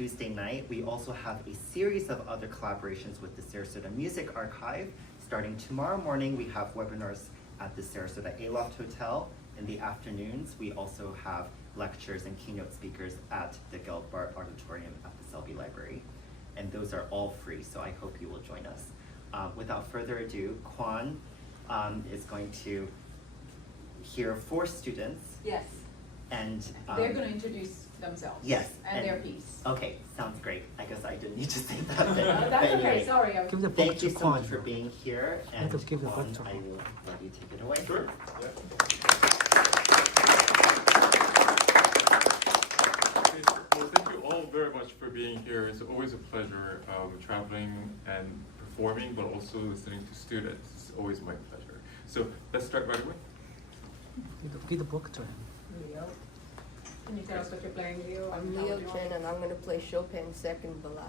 Tuesday night. We also have a series of other collaborations with the Sarasota Music Archive. Starting tomorrow morning, we have webinars at the Sarasota Aloft Hotel. In the afternoons, we also have lectures and keynote speakers at the Geldbart Auditorium at the Selby Library. And those are all free, so I hope you will join us. Without further ado, Kwan is going to hear 4 students. Yes. And they're going to introduce themselves. Yes. And their piece. Okay, sounds great. I guess I didn't need to say that. But, That's okay, anyway, sorry. Give the book thank to you so Kwan. much for being here. And Let us give the book Kwan, to I her. will let you take it away. Sure. Yeah. Okay, well, thank you all very much for being here. It's always a pleasure traveling and performing, but also listening to students. It's always my pleasure. So let's start right away. Give the book to him. Leo. Can you tell us what you're playing, Leo? I'm Leo Chen, and I'm going to play Chopin's Second Ballade.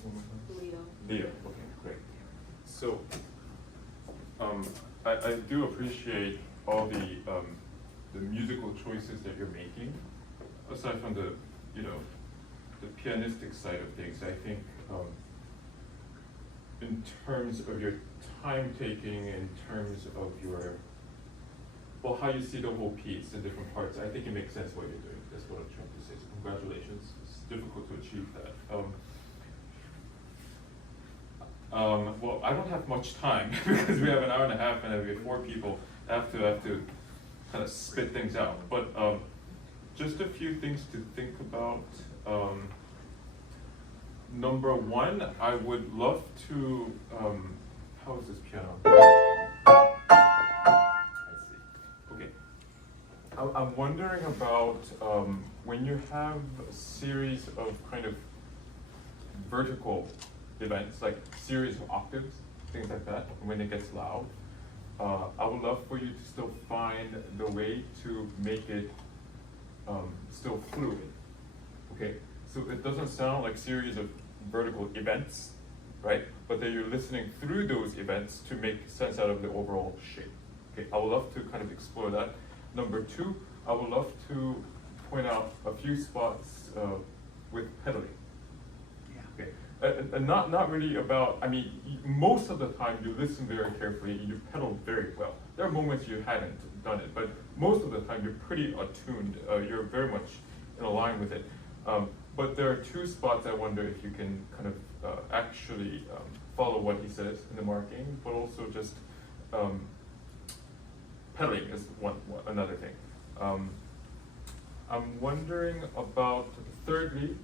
one more time? Leo. Leo, okay, great. So, I do appreciate all the musical choices that you're making. Aside from the, the pianistic side of things, I think in terms of your time taking, in terms of your, well, how you see the whole piece, the different parts, I think it makes sense what you're doing. That's what I'm trying to say. So congratulations. It's difficult to achieve that. Well, I don't have much time because we have an hour and a half and we have 4 people. I have to kind of spit things out. But just a few things to think about. Number 1, I would love to, how is this piano? I see. Okay. I'm wondering about when you have a series of kind of vertical events, like series of octaves, things like that, when it gets loud, I would love for you to still find the way to make it still fluid, okay? So it doesn't sound like series of vertical events, right? But then you're listening through those events to make sense out of the overall shape. Okay, I would love to kind of explore that. Number 2, I would love to point out a few spots with pedaling. Yeah. Okay, and not really about, I mean, most of the time you listen very carefully and you pedal very well. There are moments you hadn't done it, but most of the time you're pretty attuned. You're very much in line with it. But there are 2 spots I wonder if you can kind of actually follow what he says in the marking, but also just pedaling is another thing. I'm wondering about, thirdly,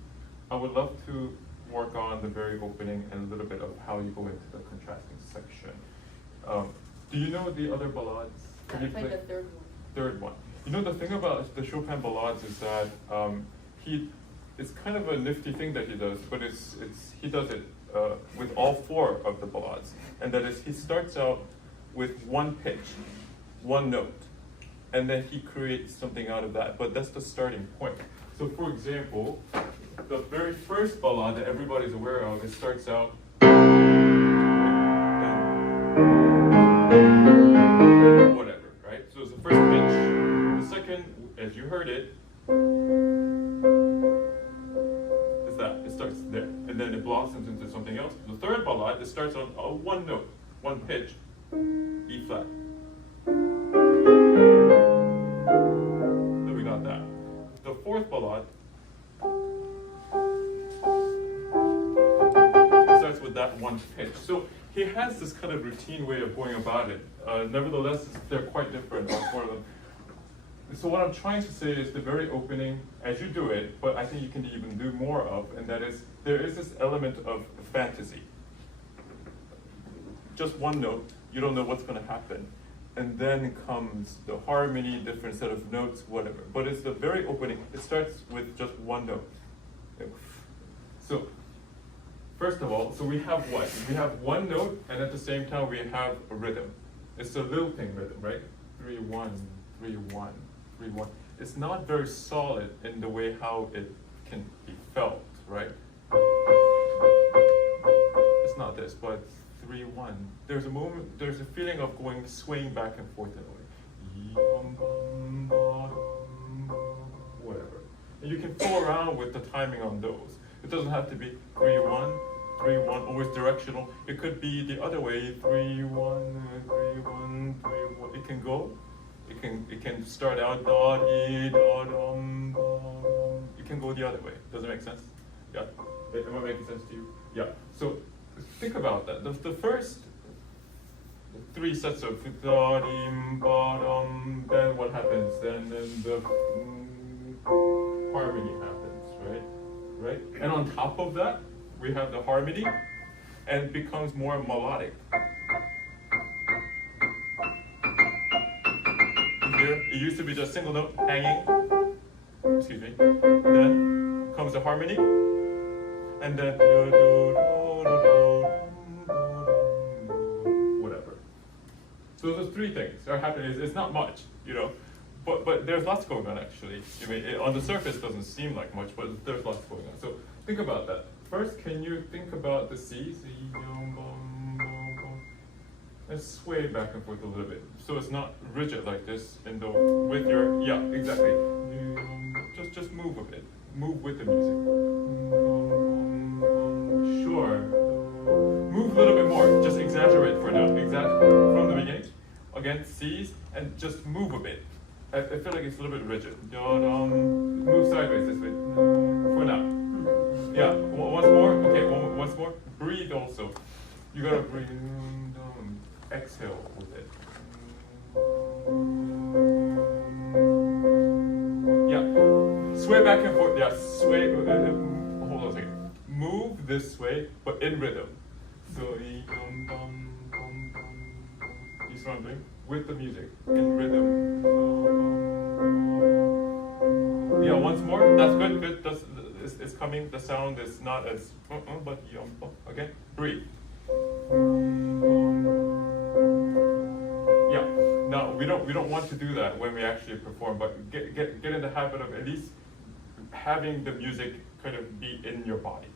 I would love to work on the very opening and a little bit of how you go into the contrasting section. Do you know the other ballades? I played the third one. Third one. You know, the thing about the Chopin ballades is that it's kind of a nifty thing that he does, but he does it with all 4 of the ballades. And that is, he starts out with 1 pitch, 1 note, and then he creates something out of that, but that's the starting point. So for example, the very first ballade that everybody's aware of, it starts out, whatever, right? So it's the first pitch. The second, as you heard it, is that, it starts there, and then it blossoms into something else. The third ballade, it starts on 1 note, 1 pitch, E flat. Then we got that. The fourth ballade, it starts with that 1 pitch. So he has this kind of routine way of going about it. Nevertheless, they're quite different, all 4 of them. So what I'm trying to say is the very opening, as you do it, but I think you can even do more of, and that is, there is this element of fantasy. Just 1 note, you don't know what's going to happen. And then comes the harmony, different set of notes, whatever. But it's the very opening, it starts with just 1 note. So, first of all, so we have what? We have 1 note, and at the same time we have a rhythm. It's a lilting rhythm, right? 3-1, 3-1, 3-1. It's not very solid in the way how it can be felt, right? It's not this, but 3-1. There's a moment, there's a feeling of swaying back and forth in a way. Whatever. And you can fool around with the timing on those. It doesn't have to be 3-1, 3-1, always directional. It could be the other way, 3-1, 3-1, 3-1. It can go. It can start out da-dee, da-dum, da-dum. It can go the other way. Does it make sense? Yeah. Am I making sense to you? Yeah. So think about that. The first 3 sets of da-dim, ba-dum, then what happens? Then the harmony happens, right? Right? And on top of that, we have the harmony, and it becomes more melodic. Here, it used to be just single note hanging. Excuse me. Then comes the harmony, and then whatever. So those 3 things are happening. It's not much, you know, but there's lots going on actually. I mean, on the surface it doesn't seem like much, but there's lots going on. So think about that. first, can you think about the C's? And sway back and forth a little bit. So it's not rigid like this, and with your, yeah, exactly. Just move a bit. Move with the music. Sure. Move a little bit more. Just exaggerate for now. From the beginning. Again, C's, and just move a bit. I feel like it's a little bit rigid. Move sideways this way. For now. Yeah, once more. Okay, once more. Breathe also. You gotta breathe. Exhale with it. Yeah. Sway back and forth. Yeah, sway. Hold on a second. Move this way, but in rhythm. So, you see what I'm doing? With the music, in rhythm. Yeah, once more. That's good. Good. It's coming. The sound is not as. But okay. Breathe. Yeah. Now we don't want to do that when we actually perform, but get in the habit of at least having the music kind of be in your body.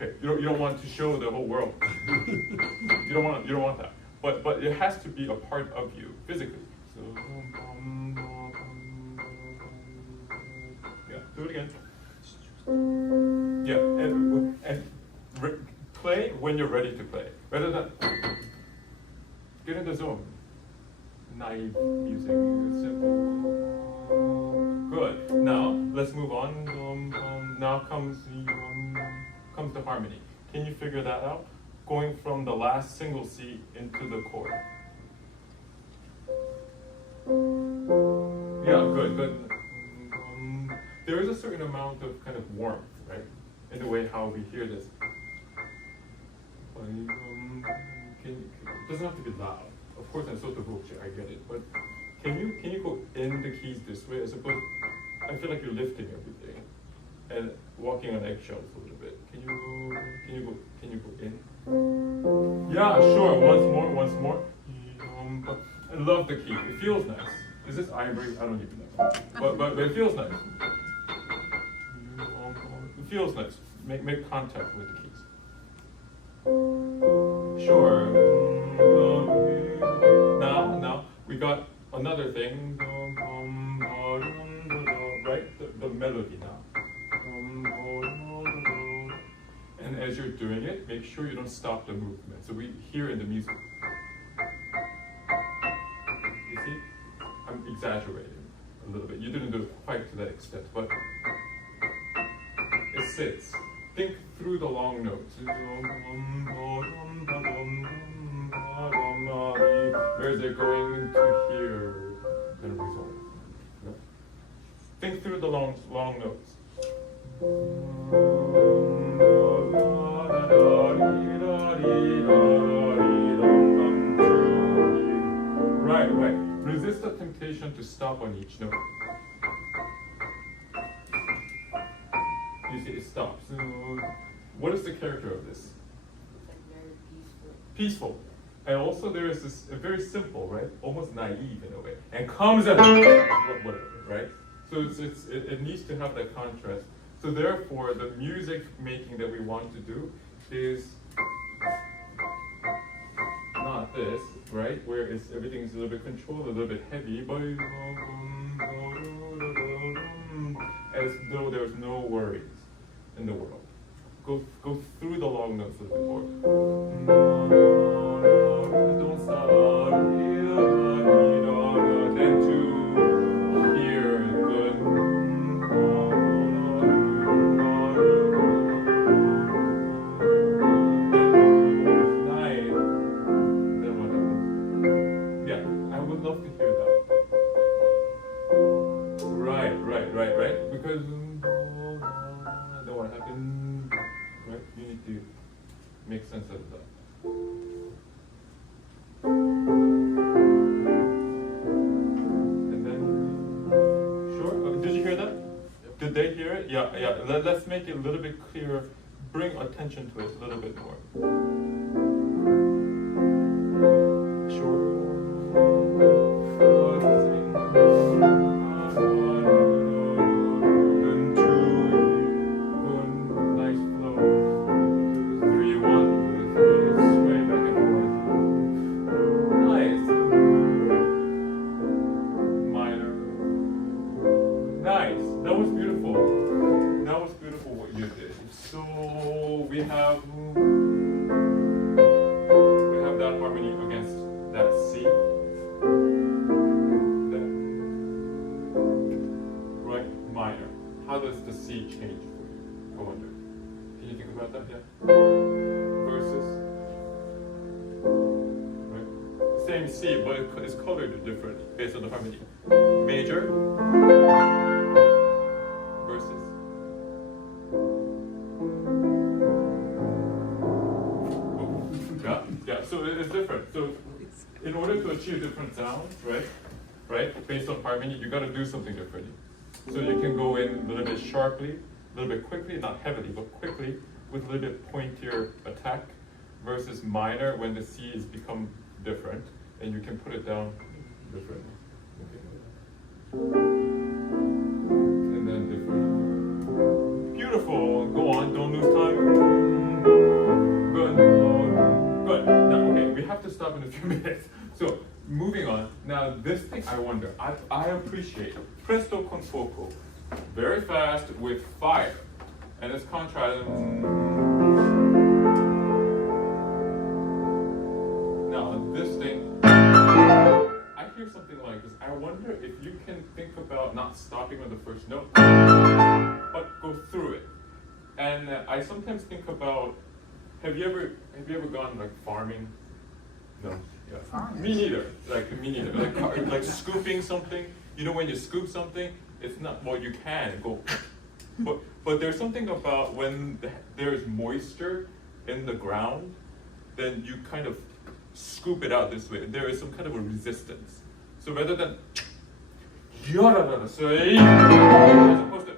Okay. You don't want to show the whole world. You don't want that. But it has to be a part of you physically. So yeah, do it again. Yeah, and play when you're ready to play, rather than get in the zone. Naive music, simple. Good. Now let's move on. Now comes the harmony. Can you figure that out? Going from the last single C into the chord. Yeah, good. There is a certain amount of kind of warmth, right, in the way how we hear this. It doesn't have to be loud. Of course, I'm sotto voce, I get it. But can you go in the keys this way? I suppose I feel like you're lifting everything and walking on eggshells a little bit. Can you go in? Yeah, sure. Once more. I love the key. It feels nice. Is this ivory? I don't even know. But it feels nice. It feels nice. Make contact with the keys. Sure. Now we got another thing. Right? The melody now. And as you're doing it, make sure you don't stop the movement. So we hear in the music. You see? I'm exaggerating a little bit. You didn't do it quite to that extent, but it sits. Think through the long notes. Where is it going to here? Then resolve. Yeah. Think through the long notes. Right. Resist the temptation to stop on each note. You see, it stops. What is the character of this? It's like very peaceful. Peaceful. And also there is this very simple, right? Almost naive in a way. And comes at whatever, right? So it needs to have that contrast. So therefore, the music making that we want to do is not this, right? Where everything's a little bit controlled, a little bit heavy, but as though there's no worries in the world. Go through the long notes a little bit more. Don't stop. Then to hear good. Night. Then what happens? Yeah, I would love to hear that. Right. Because then what happened? Right? You need to make sense of that. And then, sure. Did you hear that? Yep. Did they hear it? Yeah. Let's make it a little bit clearer. Bring attention to it a little bit more. Sure. Nice flow. that was beautiful. That was beautiful what you did. So we have that harmony against that C. That right minor. How does the C change for you? I wonder. Can you think about that? Yeah. Versus right. Same C, but it's colored differently based on the harmony. Major versus yeah. So it's different. So in order to achieve different sounds, right, based on harmony, you got to do something differently. So you can go in a little bit sharply, a little bit quickly, not heavily, but quickly, with a little bit pointier attack, versus minor when the C has become different, and you can put it down differently. Okay. And then different. Beautiful. Go on. Don't lose time. Good. Good. Now, okay, we have to stop in a few minutes. So, moving on. Now, this thing, I wonder. I appreciate presto con poco, very fast with fire, and it's contrasted. Now, this thing. I hear something like this. I wonder if you can think about not stopping on the first note, but go through it. And I sometimes think about, have you ever gone like farming? No. Yeah. Farming? Me neither. Me neither. Like scooping something. You know, when you scoop something, it's not, well, you can go, but there's something about when there's moisture in the ground, then you kind of scoop it out this way. There is some kind of a resistance. So rather than say, as opposed to,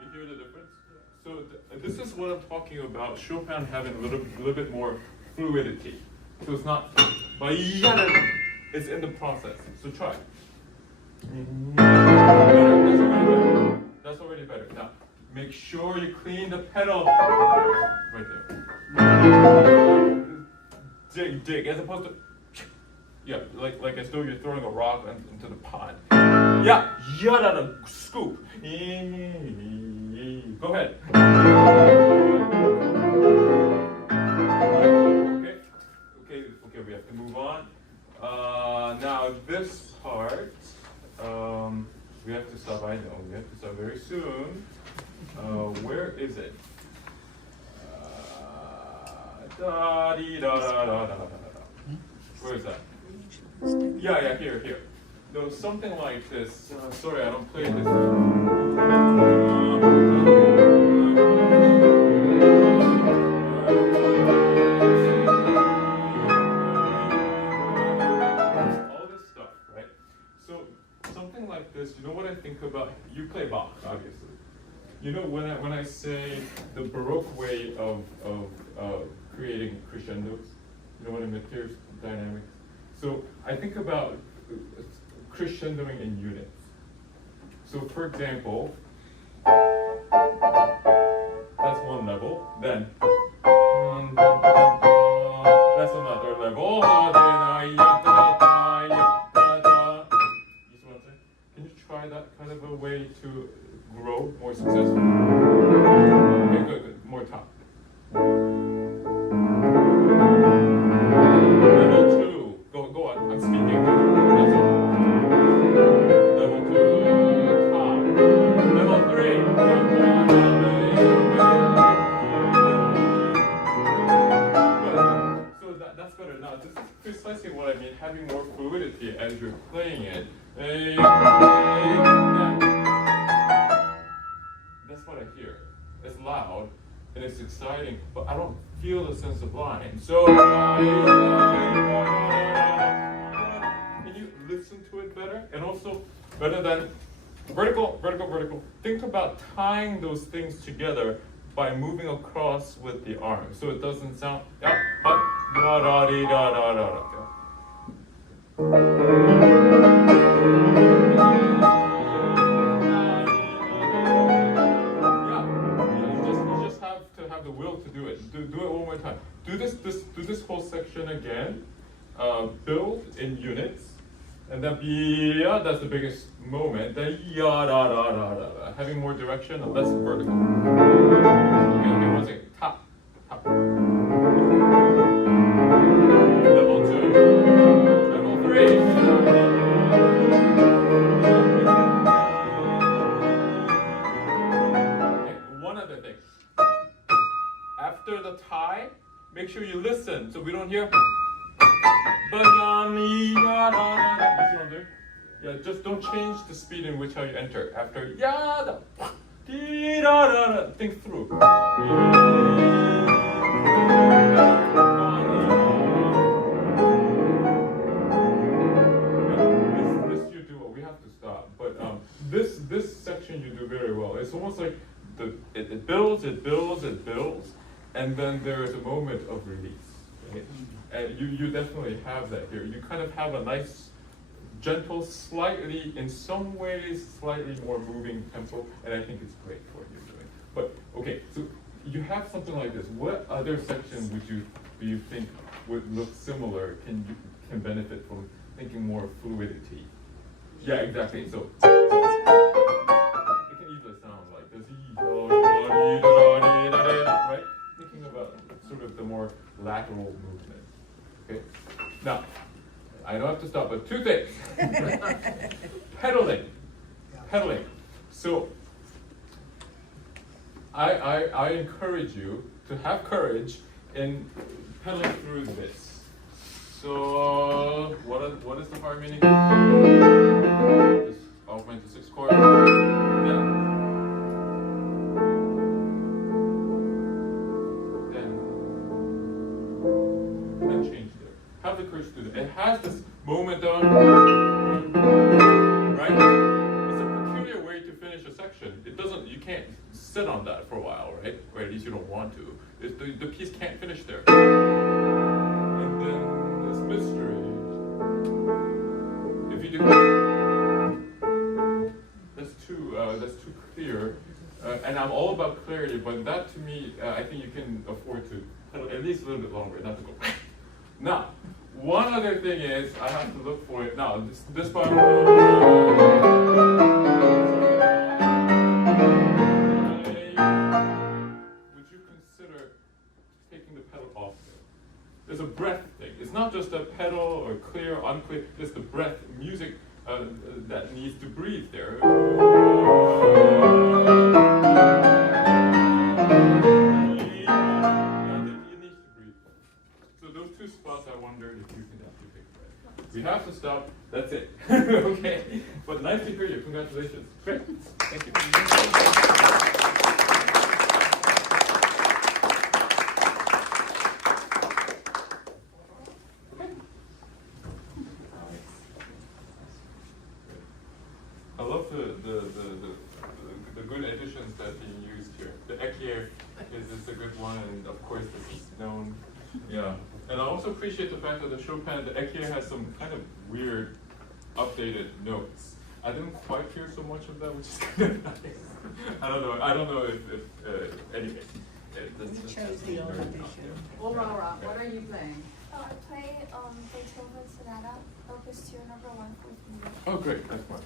you hear the difference? So this is what I'm talking about. Chopin having a little bit more fluidity. So it's not, it's in the process. So try. That's already better. Now, make sure you clean the pedal right there. Dig, as opposed to, yeah, like as though you're throwing a rock into the pond. Yeah, scoop. Go ahead. Okay, we have to move on. Now this part, we have to stop, I know, we have to stop very soon. Where is it? Where is that? Yeah, here. No, something like this. Sorry, I don't play this. All this stuff, right? So something like this. You know what I think about? You play Bach, obviously. You know when I say the Baroque way of creating crescendos, you know what I mean? Here's dynamics. So I think about crescendoing in units. So for example, that's one level. Then that's another level. You see what I'm saying? Can you try that kind of a way to grow more successfully? Okay, good. More top. Level 2. Go on. I'm speaking. That's it. Level 2. Top. Level 3. Good. So that's better. Now this is precisely what I mean. Having more fluidity as you're playing it. That's what I hear. It's loud and it's exciting, but I don't feel the sense of line. So, can you listen to it better? And also, better than vertical. Think about tying those things together by moving across with the arm, so it doesn't sound the will to do it. Do it one more time. Do this whole section again. Build in units, and And then ya, that's the biggest moment. Then ya da da da da da. Having more direction and less vertical. Okay, one second. Top. Level 2. Level 3. Okay, one other thing. After the tie, make sure you listen so we don't hear. You see what I'm doing? Yeah, just don't change the speed in which how you enter. After ya da, dee da da da, think through. This you do. We have to stop. But this section you do very well. It's almost like it builds, and then there is a moment of release. Right? And you definitely have that here. You kind of have a nice, gentle, slightly, in some ways, slightly more moving tempo, and I think it's great for what you're doing. But okay, so you have something like this. What other section do you think would look similar? Can benefit from thinking more fluidity? Yeah, exactly. So it can either sound like this, right? Thinking about sort of the more lateral movement. Okay. Now, I don't have to stop, but two things. Pedaling. So I encourage you to have courage in pedaling through this. So what is the harmony? This augmented 6 chord. Yeah. Then change there. Have the courage to do that. It has this moment on, right? It's a peculiar way to finish a section. You can't sit on that for a while, right? Or at least you don't want to. The piece can't finish there. And then this mystery. If you do, that's too clear. And I'm all about clarity, but that to me, I think you can afford to at least a little bit longer, not to go. Now, one other thing is I have to look for it. Now, this part. Would you consider taking the pedal off there? There's a breath thing. It's not just a pedal or clear, unclear. It's the breath, music that needs to breathe there. Two spots I wondered if you can actually pick right. We have to stop. That's it. Okay. But nice to hear you. Congratulations. Great. Thank you. I love the good additions that are being used here. The Ekier is a good one, and of course this is known. Yeah. And I also appreciate the fact that the Chopin, the Ekier has some kind of weird, updated notes. I didn't quite hear so much of that, which is kind of nice. I don't know if anyway. You chose the old edition. Aurora, what are you playing? I play Beethoven Sonata, Opus 2, number 1 for Fingerstyle. Oh, great, that's fun.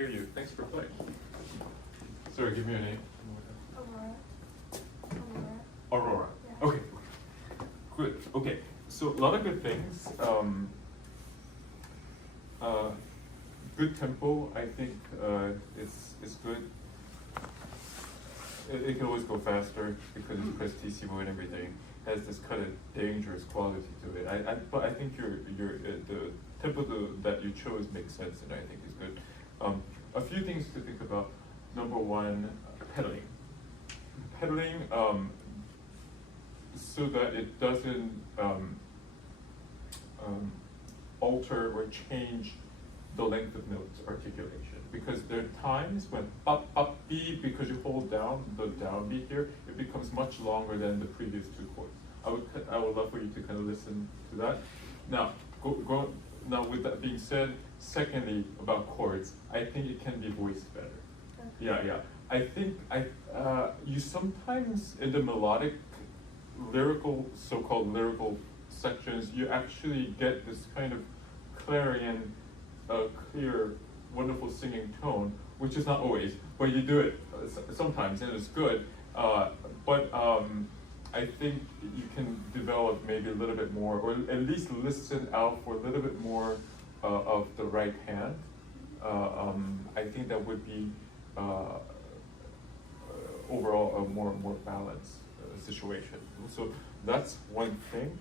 hear you. Thanks for playing. Sorry, give me your name. Aurora. Aurora. Yeah. Okay. Good. Okay. So a lot of good things. Good tempo. I think it's good. It can always go faster because it's prestissimo and everything. Has this kind of dangerous quality to it. But I think the tempo that you chose makes sense, and I think is good. A few things to think about. Number one, pedaling. Pedaling, so that it doesn't alter or change the length of notes articulation, because there are times when up beat, because you hold down the downbeat here, it becomes much longer than the previous two chords. I would love for you to kind of listen to that. Now, now with that being said, secondly about chords, I think it can be voiced better. Okay. Yeah. I think you sometimes in the melodic, lyrical, so-called lyrical sections, you actually get this kind of clarion, clear, wonderful singing tone, which is not always, but you do it sometimes, and it's good. But I think you can develop maybe a little bit more, or at least listen out for a little bit more of the right hand. I think that would be overall a more balanced situation. So that's one thing.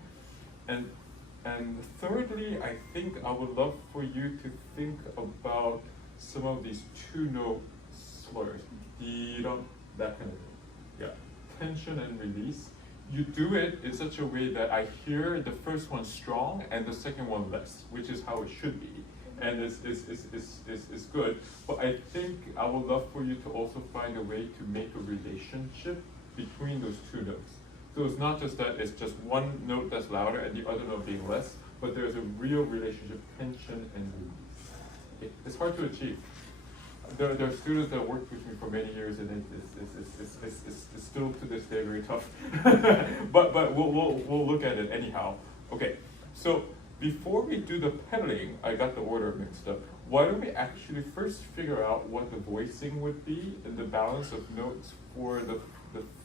And thirdly, I think I would love for you to think about some of these two-note slurs. That kind of thing. Yeah. Tension and release. You do it in such a way that I hear the first one strong and the second one less, which is how it should be. And it's good. But I think I would love for you to also find a way to make a relationship between those two notes. So it's not just that it's just one note that's louder and the other note being less, but there's a real relationship, tension and release. It's hard to achieve. There are students that worked with me for many years, and it's still to this day very tough. but we'll look at it anyhow. Okay, so before we do the pedaling, I got the order mixed up. Why don't we actually first figure out what the voicing would be and the balance of notes for the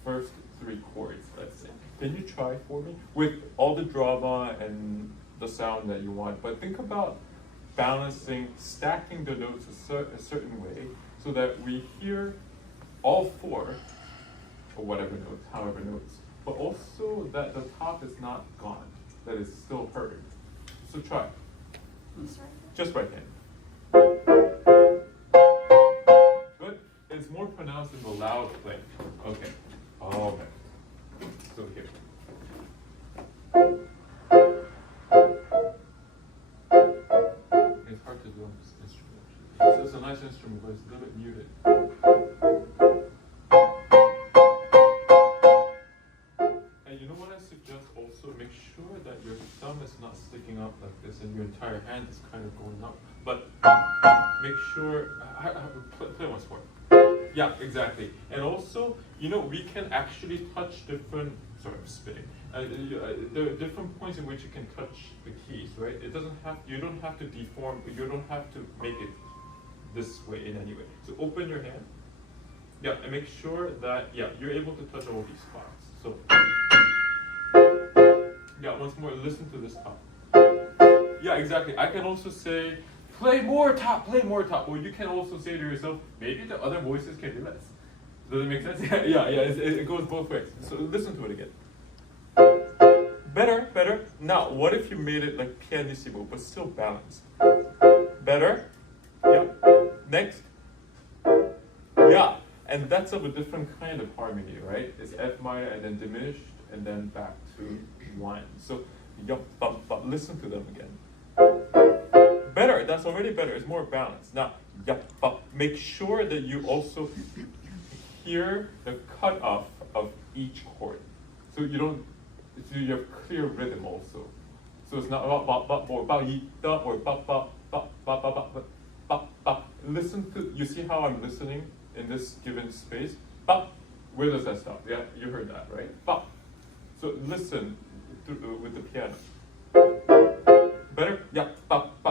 first three chords, let's say. Can you try for me? With all the drama and the sound that you want, but think about balancing, stacking the notes a certain way so that we hear all four, or whatever notes, however notes, but also that the top is not gone, that it's still heard. So try. Just right hand. Good. It's more pronounced in the loud play. Okay. Okay. So here. It's hard to do on this instrument. It's a nice instrument, but it's a little bit muted. And you know what I suggest also? Make sure that your thumb is not sticking up like this and your entire hand is kind of going up. But make sure, play once more. Yeah, exactly. And also, you know, we can actually touch different, sorry, I'm spitting. There are different points in which you can touch the keys, right? It doesn't have, you don't have to deform, you don't have to make it this way in any way. So open your hand. Yeah, and make sure that, yeah, you're able to touch all these spots. So, yeah, once more, listen to this top. Yeah, exactly. I can also say, play more top, or you can also say to yourself, maybe the other voices can do less. Does it make sense? Yeah, it goes both ways. So listen to it again. Better. Now, what if you made it like pianissimo, but still balanced? Better. Yeah. Next. Yeah. And that's of a different kind of harmony, right? It's F minor and then diminished and then back to 1. So, but listen to them again. Better, that's already better, it's more balanced. Now, but make sure that you also hear the cutoff of each chord. So you have clear rhythm also. So it's not or listen to, you see how I'm listening in this given space? Where does that stop? Yeah, you heard that, right? So listen with the piano. Better? Yeah,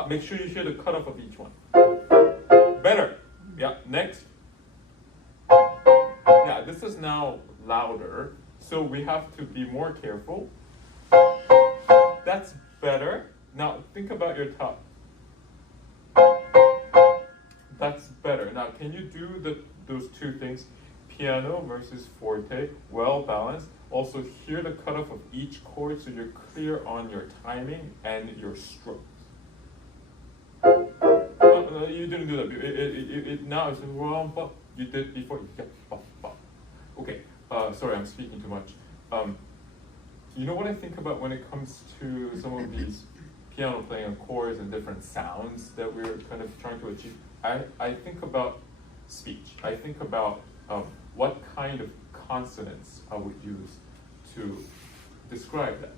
make sure you hear the cutoff of each one. Better. Yeah, next. Yeah, this is now louder, so we have to be more careful. That's better. Now think about your top. That's better. Now can you do those two things? Piano versus forte, well balanced. Also hear the cutoff of each chord so you're clear on your timing and your strokes. No, you didn't do that. Now it's wrong, but you did before. Okay, sorry, I'm speaking too much. You know what I think about when it comes to some of these piano playing on chords and different sounds that we're kind of trying to achieve? I think about speech. I think about what kind of consonants I would use to describe that.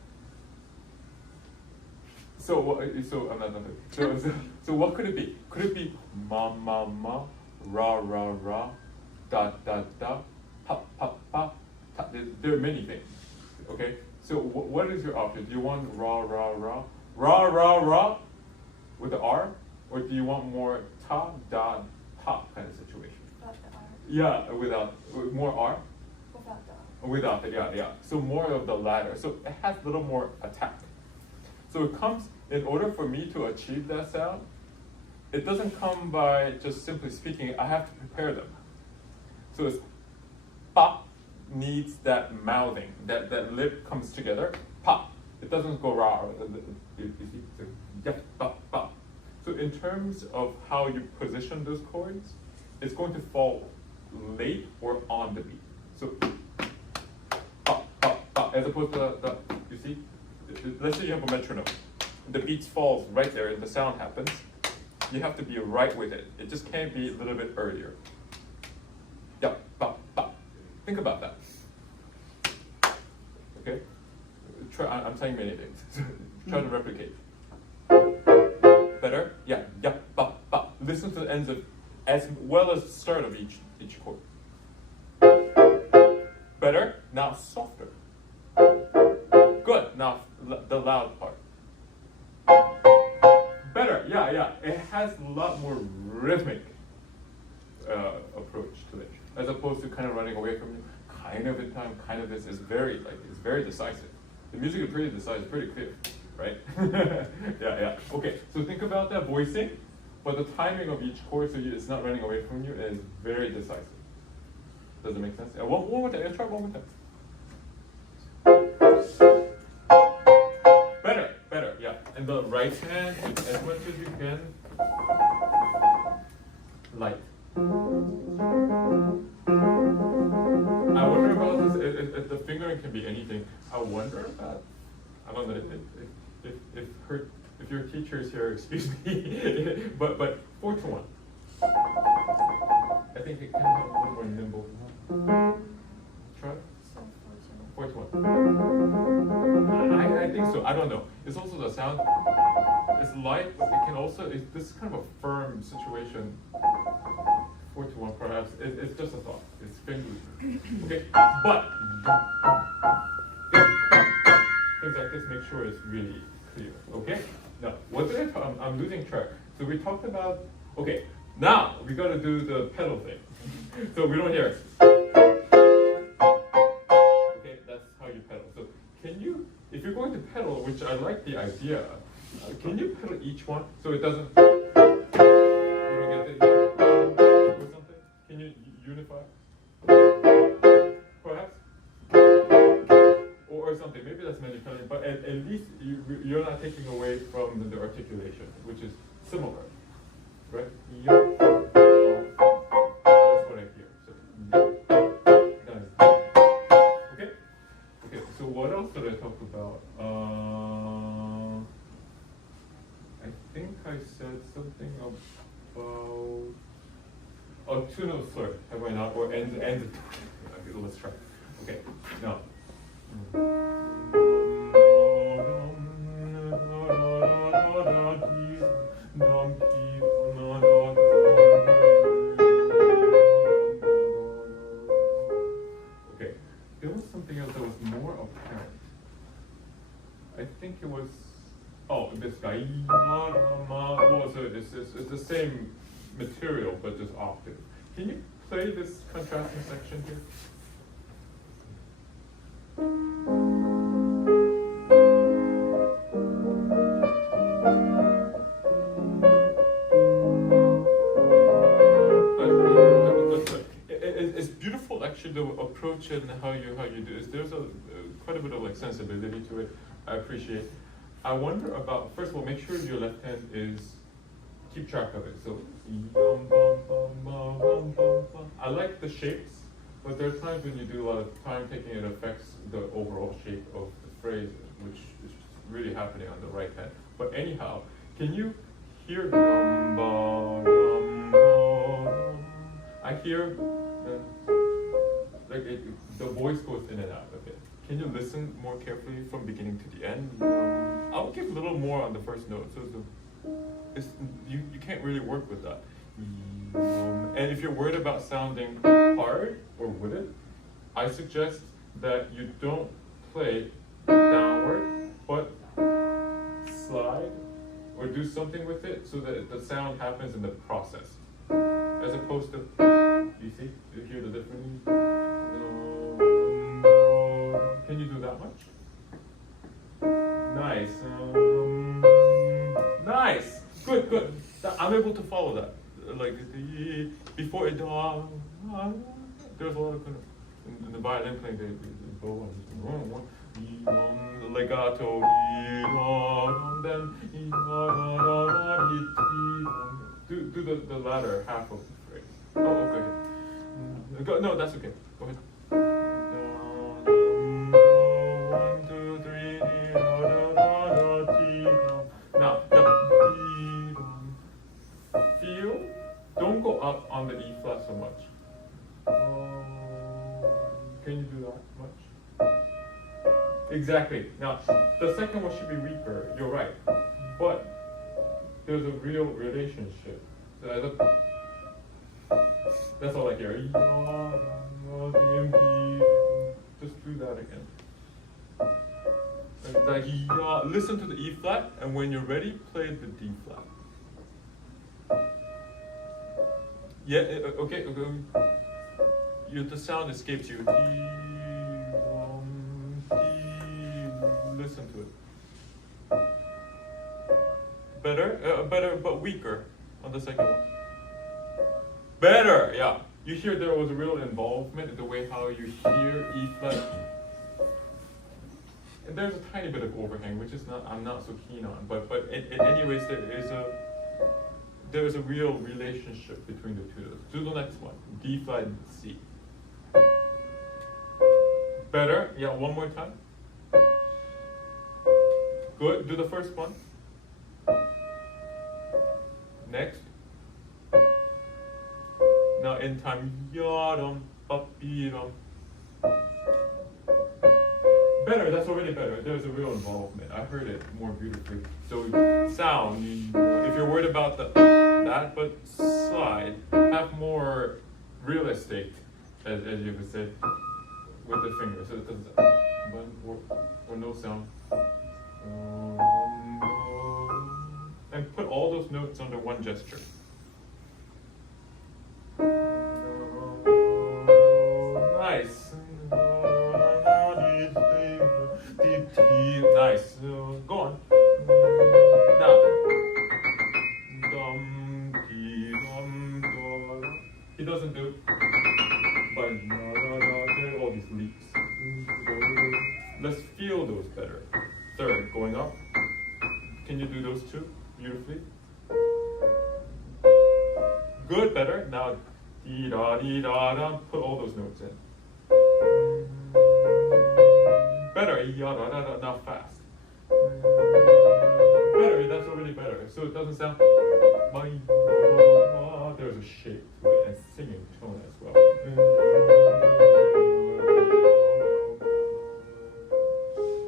So what could it be? Could it be ma ma ma, ra ra ra, da da da, pa pa pa? Ta? There are many things. Okay. So what is your option? Do you want ra ra ra, ra ra ra, with the R, or do you want more ta da pa kind of situation? Without the R. Yeah, without more R. Without the R. Without it, yeah. So more of the latter. So it has a little more attack. So it comes, in order for me to achieve that sound, it doesn't come by just simply speaking, I have to prepare them. So it's pa needs that mouthing, that lip comes together, pa. It doesn't go ra. You see? So, yeah, pa, pa. So in terms of how you position those chords, it's going to fall late or on the beat. So pa, pa, pa, as opposed to the you see? Let's say you have a metronome. The beat falls right there and the sound happens. You have to be right with it. It just can't be a little bit earlier. Yeah, ba, ba. Think about that. Okay? I'm saying many things. Try to replicate. Better? Yeah, ba, ba. Listen to the ends of as well as the start of each chord. Better? Now softer. Good. Now the loud part. Better. Yeah. It has a lot more rhythmic approach to it, as opposed to kind of running away from you. Kind of in time, kind of this is very it's very decisive. The music is pretty decisive, pretty clear, right? Yeah. Okay, so think about that voicing, but the timing of each chord so it's not running away from you is very decisive. Does it make sense? One more time. Let's try one more time. Better, yeah. And the right hand, as much as you can, light. I wonder about this, if the fingering can be anything. I wonder about, I don't know, if your teacher is here, excuse me, but 4 to 1. I think it can have a little more nimble. Try it. So 4 to 1. I think so. I don't know. It's also the sound. It's light, but it can also. This is kind of a firm situation. 4 to 1, perhaps. It's just a thought. It's finger. Okay, but things like this. Make sure it's really clear. Okay. Now, what did I'm losing track. So we talked about. Okay. Now we got to do the pedal thing. So we don't hear it. Can you, if you're going to pedal, which I like the idea, can you pedal each one so it doesn't, you don't get the, or something? Can you unify? Perhaps? Or something, maybe that's manufacturing, but at least you're not taking away from the articulation, which is similar, right? That's what I hear. So what else did I talk about? I think I said something about 2 note slur. Have I not? Or end. Okay, let's try. Okay, now. There was something else that was more apparent. I think it was, this guy. Well, so it's the same material, but just octave. Can you play this contrasting section here? It's beautiful, actually, the approach and how you do this. There's quite a bit of like sensibility to it. I appreciate. I wonder about, first of all, make sure your left hand is, keep track of it. So, I like the shapes, but there are times when you do a lot of time taking, it affects the overall shape of the phrase, which is really happening on the right hand. But anyhow, can you hear I hear the voice goes in and out a bit. Can you listen more carefully from beginning to the end? I'll give a little more on the first note. So you can't really work with that. And if you're worried about sounding hard or wooden, I suggest that you don't play downward, but slide or do something with it so that the sound happens in the process. As opposed to, you see, you hear the difference? Can you do that much? Nice. Nice. Good, good. I'm able to follow that. Like before it, there's a lot of kind of in the violin playing. They go legato, then do the latter half of the phrase. Oh, okay. No, that's okay. Go ahead. 1, 2, 3. Now, feel. Don't go up on the E flat so much. Can you do that much? Exactly. Now, the second one should be weaker. You're right, but there's a real relationship. That's all I hear. Just do that again. Listen to the E flat, and when you're ready, play the D flat. Yeah, okay. The sound escapes you. Listen to it. Better, but weaker on the second one. Better, yeah. You hear there was a real involvement in the way how you hear E flat. And there's a tiny bit of overhang, which is I'm not so keen on. But anyways, there is a real relationship between the two. Do the next one, D flat and C. Better, yeah. One more time. Good. Do the first one. Next. Now in time, yadam, papidam. Better, that's already better. There's a real involvement. I heard it more beautifully. So sound, if you're worried about that, but slide, have more real estate, as you would say, with the fingers. So it doesn't, or no sound. And put all those notes under one gesture. Nice. Nice. Go on. Now. He doesn't do. But all these leaps. Let's feel those better. Third, going up. Can you do those two beautifully? Good, better. Now, dee-da-dee-da-da. Put all those notes in. Better, ya-da-da-da. Now fast. Better, that's already better. So it doesn't sound. There's a shape to it and singing tone as well.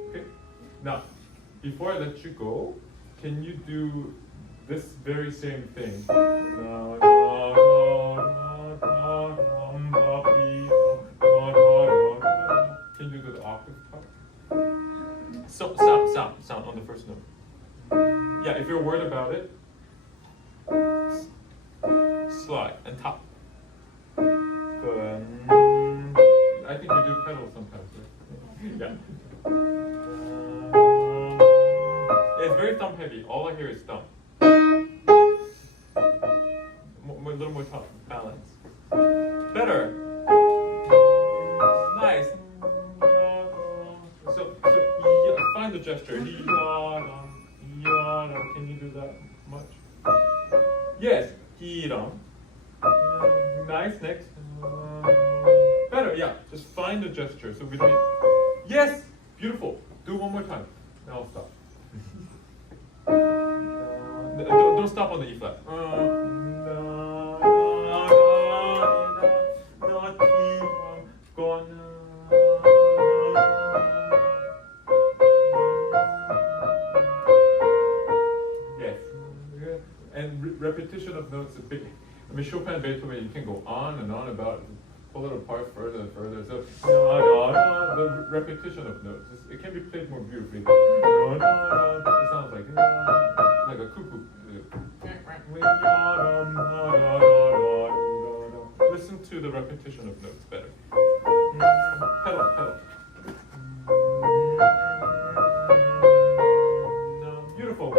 Okay. Now, before I let you go, can you do this very same thing? Can you do the octave part? So, sound on the first note. Yeah, if you're worried about it, think you do pedals sometimes, right? Yeah. It's very thumb heavy. All I hear is thumb. A little more thumb balance. Better. Nice. So yeah, find the gesture. Can you do that much? Yes. Nice. Next. Better. Yeah. Just find the gesture. So we don't. Yes. Beautiful. Do it one more time. Now I'll stop. Don't stop on the E flat. Yes. And repetition of notes is big. I mean, Chopin, Beethoven, you can go on and on about it, pull it apart further and further. So, the repetition of notes, it can be played more beautifully. It sounds like a cuckoo. Listen to the repetition of notes better. Pedal. Beautiful.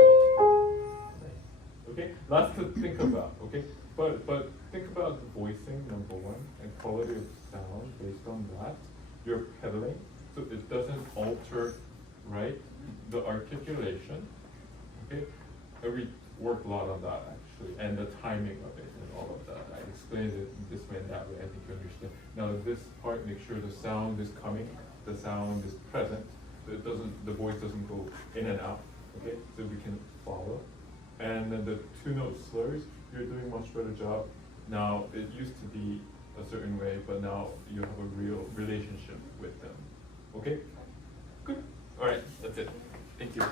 Okay, lots to think about. Okay, but think about the voicing, number one, and quality of sound based on that. You're pedaling, so it doesn't alter, right, the articulation. Okay, and we worked a lot on that actually, and the timing of it and all of that. I explained it this way and that way. I think you understand. Now this part, make sure the sound is coming, the sound is present. So it doesn't, the voice doesn't go in and out. Okay, so we can follow. And then the two note slurs, you're doing a much better job. Now, it used to be a certain way, but now you have a real relationship with them. Okay? Good. All right, that's it. Thank you.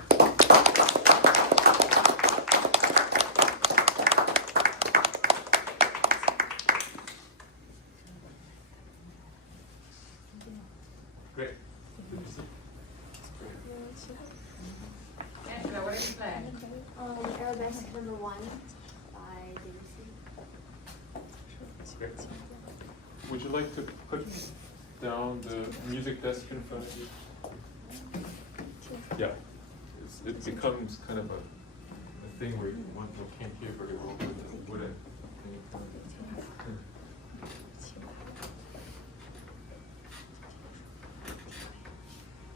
Great. Good to see you. Angela, what are you playing? Arabesque number 1 by Debussy. Great. Would you like to put down the music desk in front of you? Yeah. It becomes kind of a thing where one can't hear very well with the wooden thing.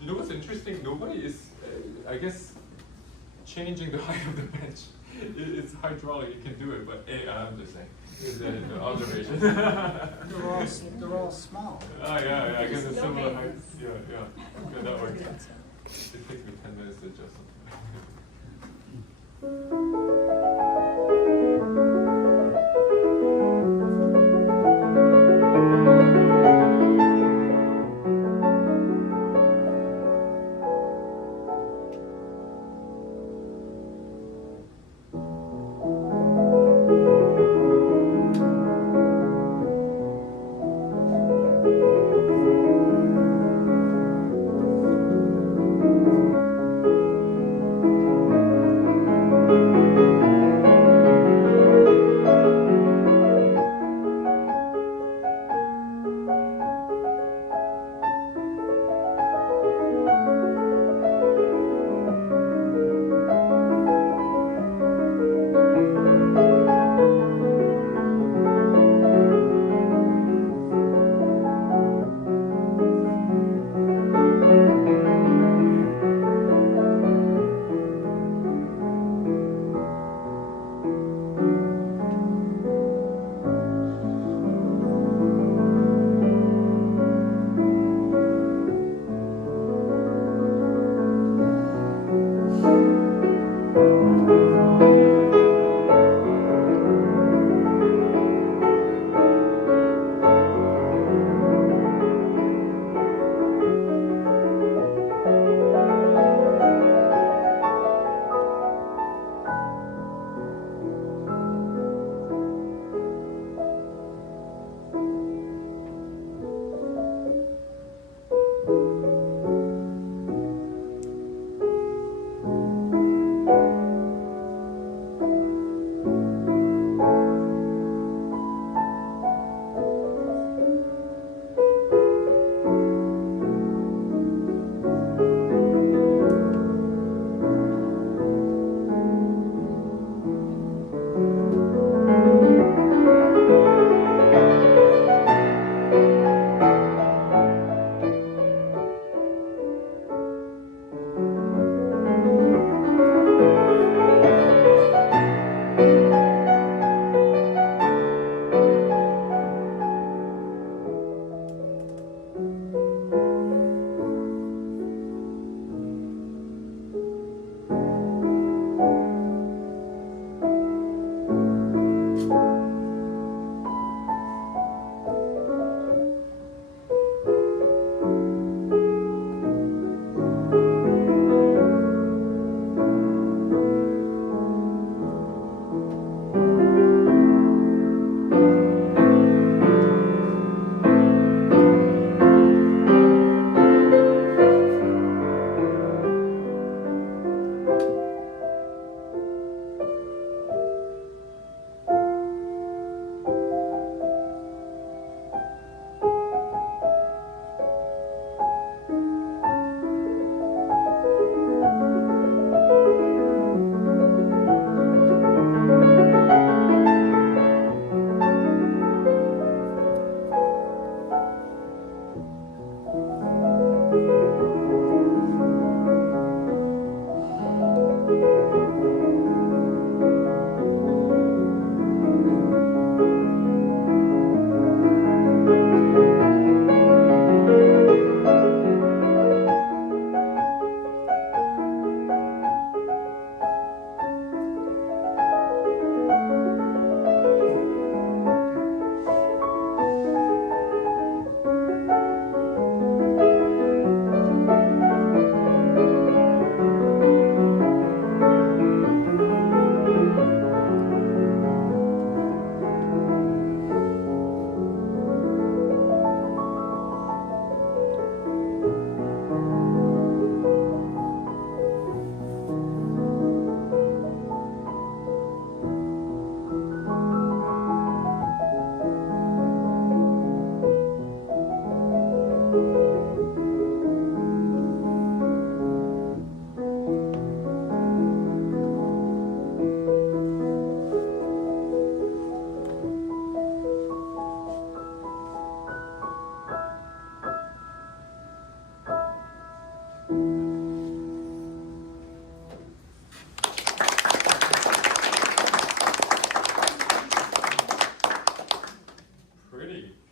You know what's interesting? Nobody is, I guess, changing the height of the bench. It's hydraulic, you can do it, but I'm just saying. It's an observation. They're all small. Yeah, I guess it's similar height. Yeah, that works. It takes me 10 minutes to adjust something.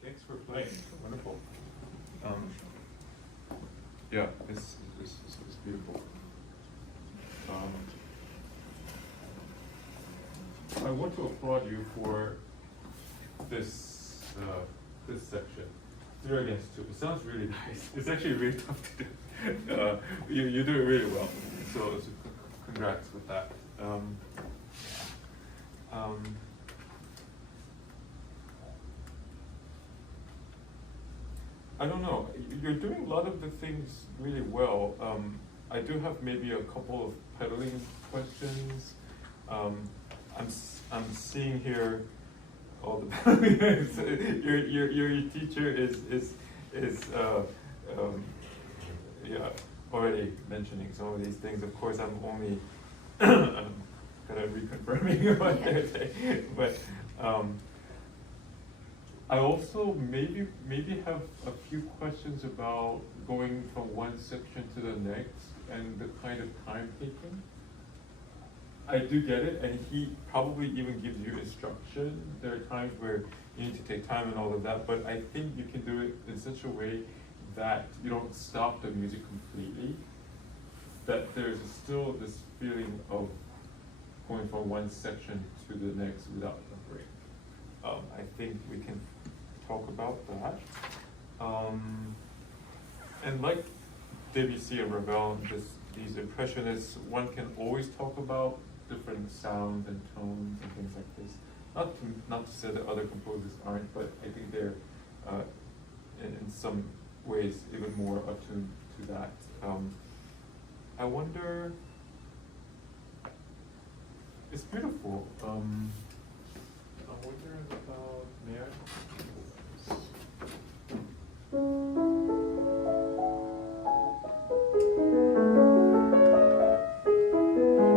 Thanks for playing. Wonderful. Yeah, it's beautiful. I want to applaud you for this this section. 0 against 2. It sounds really nice. It's actually really tough to do. You do it really well. So congrats with that. I don't know. You're doing a lot of the things really well. I do have maybe a couple of pedaling questions. I'm seeing here all the your teacher is yeah, already mentioning some of these things. Of course, I'm only kind of reconfirming what they're saying, but. I also maybe have a few questions about going from one section to the next and the kind of time taking. I do get it, and he probably even gives you instruction. There are times where you need to take time and all of that, but I think you can do it in such a way that you don't stop the music completely, that there's still this feeling of going from one section to the next without a break. I think we can talk about that. And like Debussy and Ravel, these impressionists, one can always talk about different sounds and tones and things like this. Not to say that other composers aren't, but I think they're in some ways even more attuned to that. I wonder, it's beautiful. I'm wondering about, may I? I'm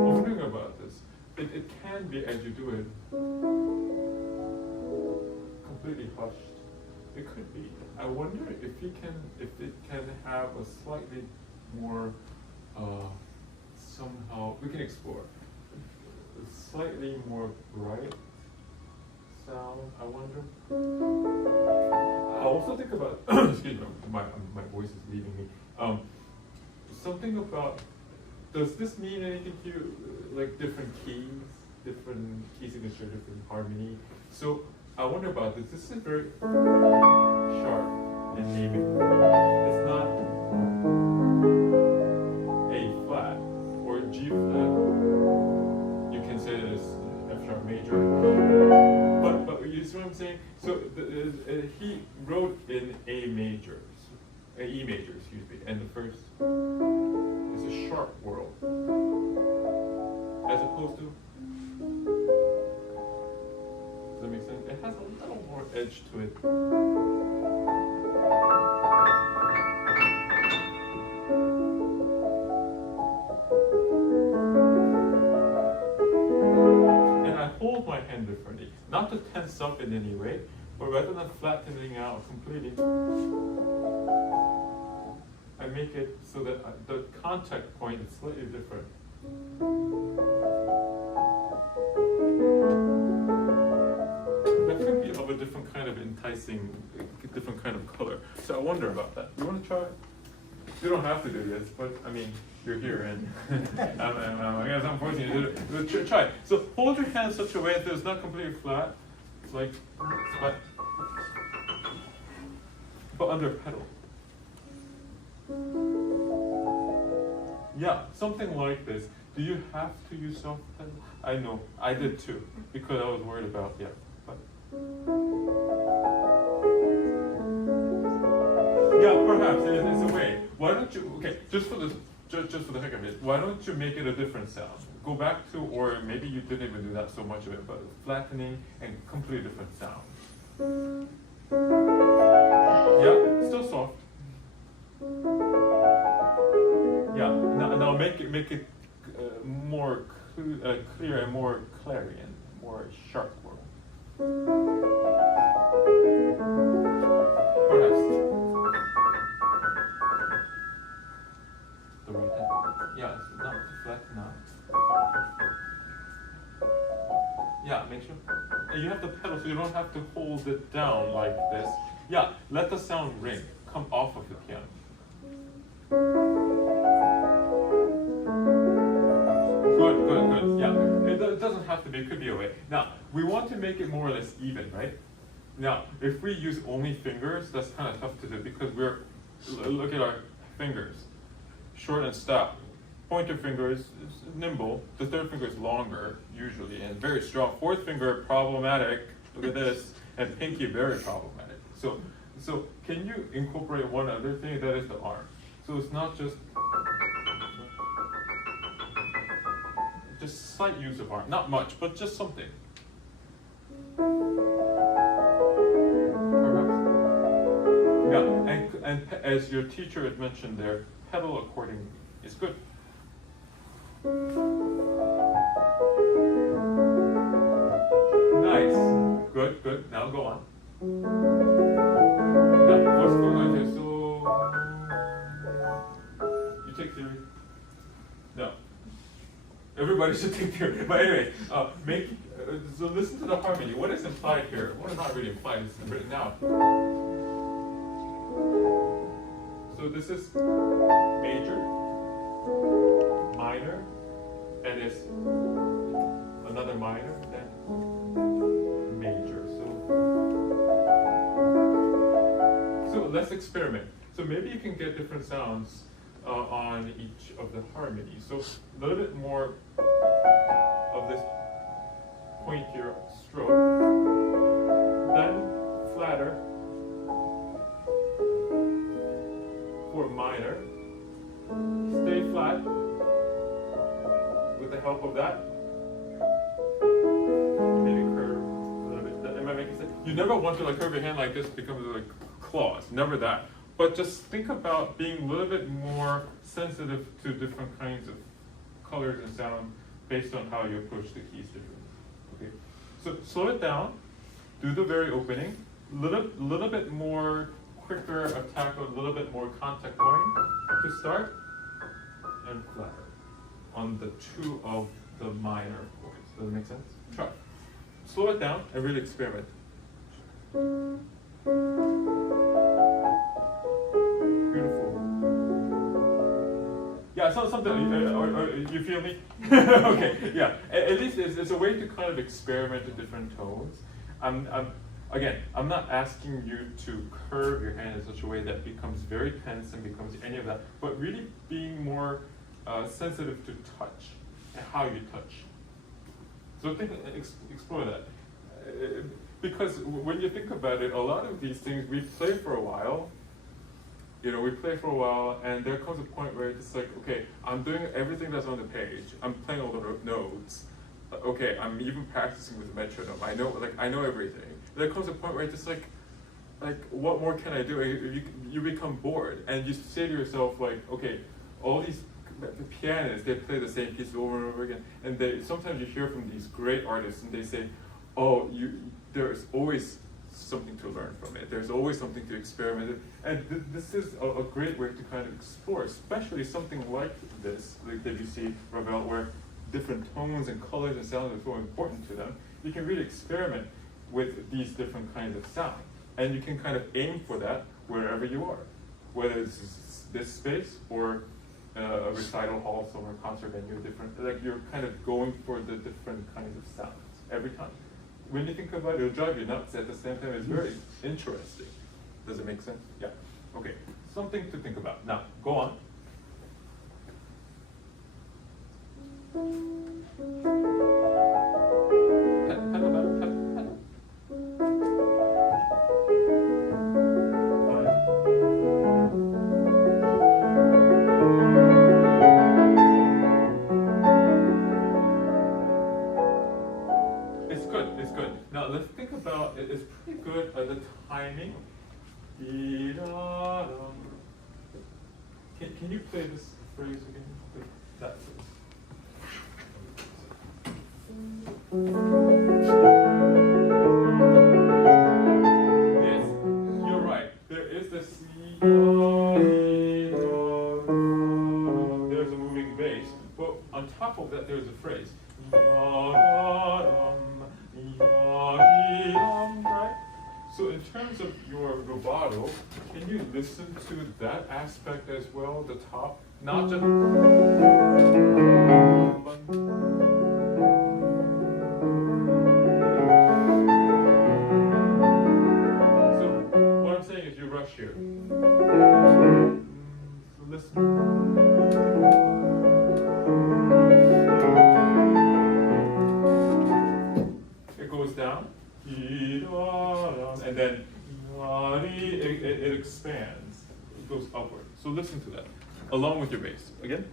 wondering about this. It can be, as you do it, completely hushed. It could be. I wonder if it can have a slightly more, somehow, we can explore, a slightly more bright sound, I wonder. I also think about, excuse me, my voice is leaving me. Something about, does this mean anything to you, like different key signature, different harmony? So I wonder about this. This is very sharp in naming. It's not A flat or G flat. You can say that it's F sharp major. But you see what I'm saying? So he wrote in E major, excuse me, and the first is a sharp world, as opposed to. Does that make sense? It has a little more edge to it. And I hold my hand differently, not to tense up in any way, but rather than flattening out completely, I make it so that the contact point is slightly different. That could be of a different kind of enticing, different kind of color. So I wonder about that. You want to try? You don't have to do this, but I mean, you're here, and I guess I'm forcing you to do it. Try. So hold your hand such a way that it's not completely flat. It's like flat, but under pedal. Yeah, something like this. Do you have to use self pedal? I know, I did too, because I was worried about, yeah. But. Yeah, perhaps, it's a way. Why don't you, okay, just for the heck of it, why don't you make it a different sound? Go back to, or maybe you didn't even do that so much of it, but flattening and completely different sound. Yeah, still soft. Yeah, now make it more clear and more clarion, more sharp world. Perhaps the right hand. Yeah, it's not too flat now. Yeah, make sure. And you have the pedal, so you don't have to hold hold it down like this. Yeah, let the sound ring, come off of the piano. Good, yeah. It doesn't have to be, it could be a way. Now, we want to make it more or less even, right? Now, if we use only fingers, that's kind of tough to do because look at our fingers. Short and stout. Pointer finger is nimble. The third finger is longer, usually, and very strong. Fourth finger, problematic. Look at this. And pinky, very problematic. So can you incorporate one other thing? That is the arm. So it's not just slight use of arm. Not much, but just something. Perhaps. Yeah, and as your teacher had mentioned there, pedal accordingly is good. Nice. Good. Now go on. Now, what's going on here? So, you take theory? No. Everybody should take theory. But anyway, so listen to the harmony. What is implied here? What is not really implied? It's written out. So this is major, minor, and it's another minor, then major. So let's experiment. So maybe you can get different sounds on each of the harmonies. So a little bit more of this pointier stroke, then flatter for minor, stay flat with the help of that, maybe curve a little bit. Am I making sense? You never want to curve your hand like this, it becomes like claws, never that. But just think about being a little bit more sensitive to different kinds of colors and sound based on how you approach the keys differently. Okay, so slow it down, do the very opening, little bit more quicker attack, a little bit more contact going to start, and flatter on the two of the minor chords. Does that make sense? Try. Slow it down and really experiment. Beautiful. Yeah, so something, you feel me? Okay, yeah. At least it's a way to kind of experiment with different tones. Again, I'm not asking you to curve your hand in such a way that becomes very tense and becomes any of that, but really being more sensitive to touch and how you touch. So explore that. Because when you think about it, a lot of these things we play for a while. We play for a while, and there comes a point where it's like, okay, I'm doing everything that's on the page. I'm playing all the notes. Okay, I'm even practicing with the metronome. I know everything. There comes a point where it's just like what more can I do? You become bored, and you say to yourself, okay, all these pianists, they play the same piece over and over again, and sometimes you hear from these great artists, and they say, there's always something to learn from it. There's always something to experiment with. And this is a great way to kind of explore, especially something like this, like Debussy, Ravel, where different tones and colors and sounds are so important to them. You can really experiment with these different kinds of sound. And you can kind of aim for that wherever you are, whether it's this space or a recital hall somewhere, concert venue, you're kind of going for the different kinds of sounds every time. When you think about it, it'll drive you nuts. At the same time, it's very interesting. Does it make sense? Yeah. Okay. Something to think about. Now, go on. Pedal. It's good. Now let's think about it. It's pretty good at the timing. Can you play this phrase again? That phrase. Yes, you're right. There is the C. There's a moving bass. But on top of that, there's a phrase. Right? your rubato, can you listen to that aspect as well, the top? Not just. So, what I'm saying is you rush here. So listen. It goes down, and then it expands. It goes upward. So listen to that, along with your bass. Again.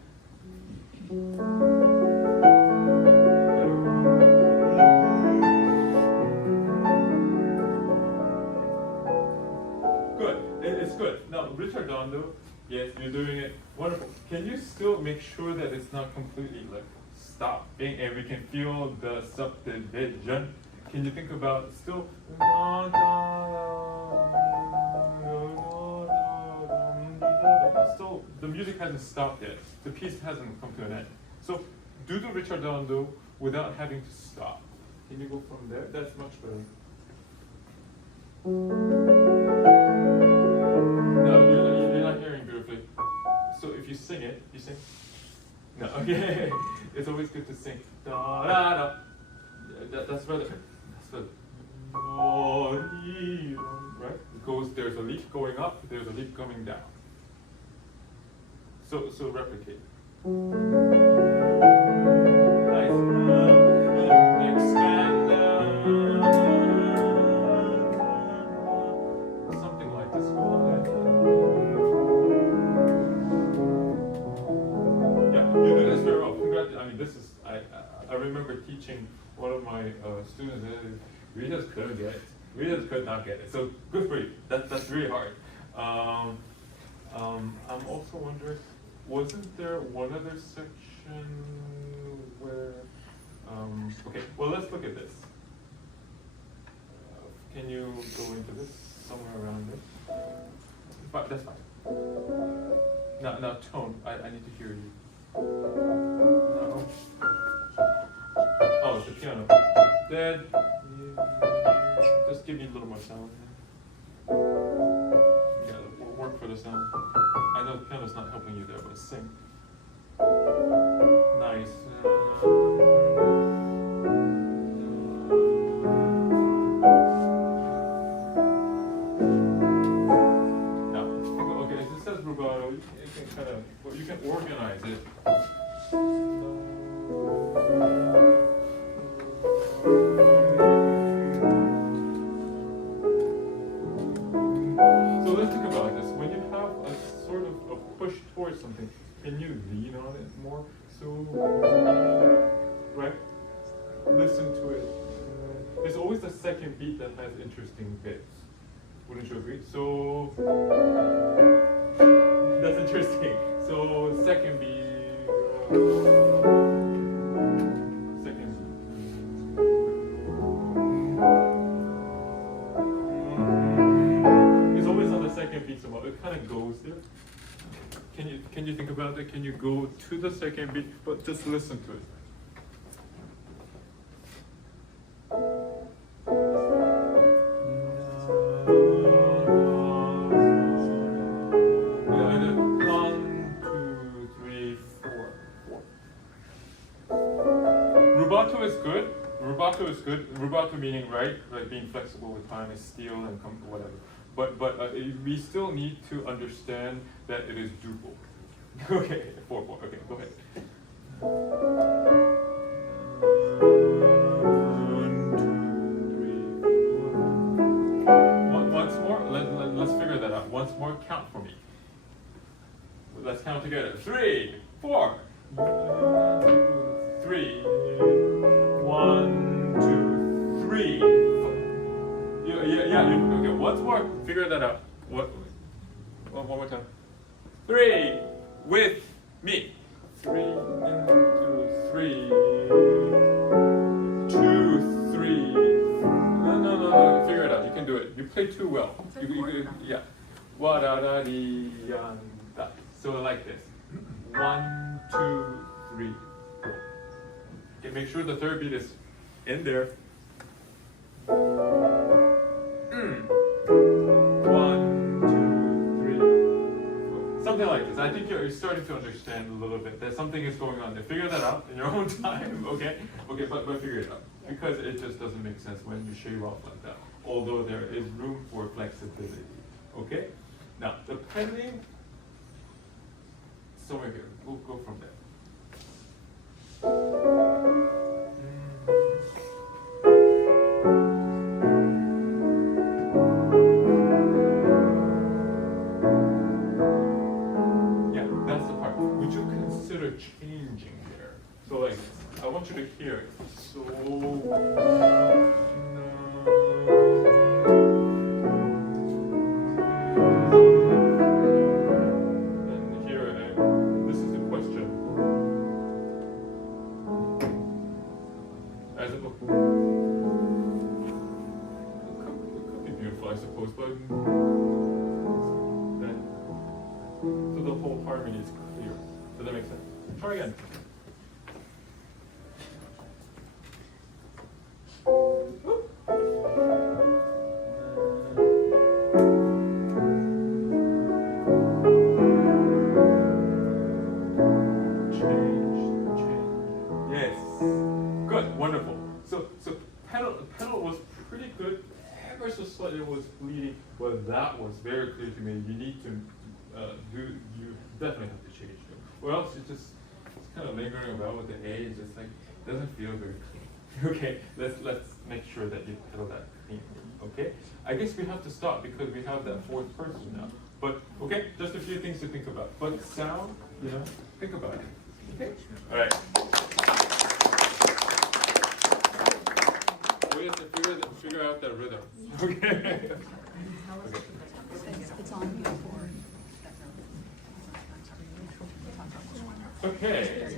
Good. It's good. Now, ritardando. Yes, you're doing it. Wonderful. Can you still make sure that it's not completely like stopping and we can feel the subdivision? Can you think about still? Still, the music hasn't stopped yet. The piece hasn't come to an end. So do the ritardando without having to stop. Can you go from there? That's much better. No, you're not hearing beautifully. So if you sing it, you sing. No, okay. It's always good to sing. Da da da. That's rather. That's the. Right? It goes. There's a leaf going up. There's a leaf coming down. So replicate. Nice. Expand. Something like this. Yeah, you do this very well. I mean, this is. I remember teaching one of my students. We just couldn't get it. We just could not get it. So good for you. That's really hard. I'm also wondering, wasn't there one other section where? Okay. Well, let's look at this. Can you go into this somewhere around this? But that's fine. Now tone. I need to hear you. No. Oh, it's the piano. Then just give me a little more sound. Yeah, we'll work for the sound. I know the piano's not helping you there, but sing. Nice. Now, okay, it says rubato. You can kind of, well, you can organize it. So let's think about this. When you have a sort of a push towards something, can you lean on it more? So, right? Listen to it. There's always the second beat that has interesting bits. Wouldn't you agree? So, that's interesting. So, second beat. Second beat. It's always on the second beat somehow. It kind of goes there. Can you think about it? Can you go to the second beat, but just listen to it? Yeah, and then 1, 2, 3, 4. Rubato is good. Rubato is good. Rubato meaning right, like being flexible with time is steel and whatever. But we still need to understand that it is duple. Okay, 4, 4. Okay, go ahead. 1, 2, 3, 4. Once more. Let's figure that out. Once more. Count for me. Let's count together. 3, 4. 1, 2, 3. 1, 2, 3. Yeah. Okay. Once more. Figure that out. One more time. 3 with me. 3 into 3. 2, 3. No. Figure it out. You can do it. You play too well. Yeah. Wa da da dee da. So like this. 1, 2, 3, 4. Okay. Make sure the third beat is in there. I think you're starting to understand a little bit that something is going on there. Figure that out in your own time, okay? Okay, but figure it out. Because it just doesn't make sense when you shave off like that. Although there is room for flexibility, okay? Now, the pending, somewhere here, we'll go from there. Yeah, that's the part. Would you consider changing there? So like, I want you to hear it. So, and here, this is the question. As a book. It could be beautiful, I suppose, but then, so the whole harmony is clear. Does that make sense? Try again. Yes. Good. Wonderful. So pedal was pretty good. Ever so slightly was bleeding, but that was very clear to me. You need to you definitely have to change it. Or else it's kind of lingering about with the A. It's just like it doesn't feel very clean. Okay. Let's make sure that you pedal that cleanly. Okay. I guess we have to stop because we have that fourth person now. But okay, just a few things to think about. But sound, think about it. Okay. All right. We have to figure out that rhythm. Okay. Okay. It's on before. Okay.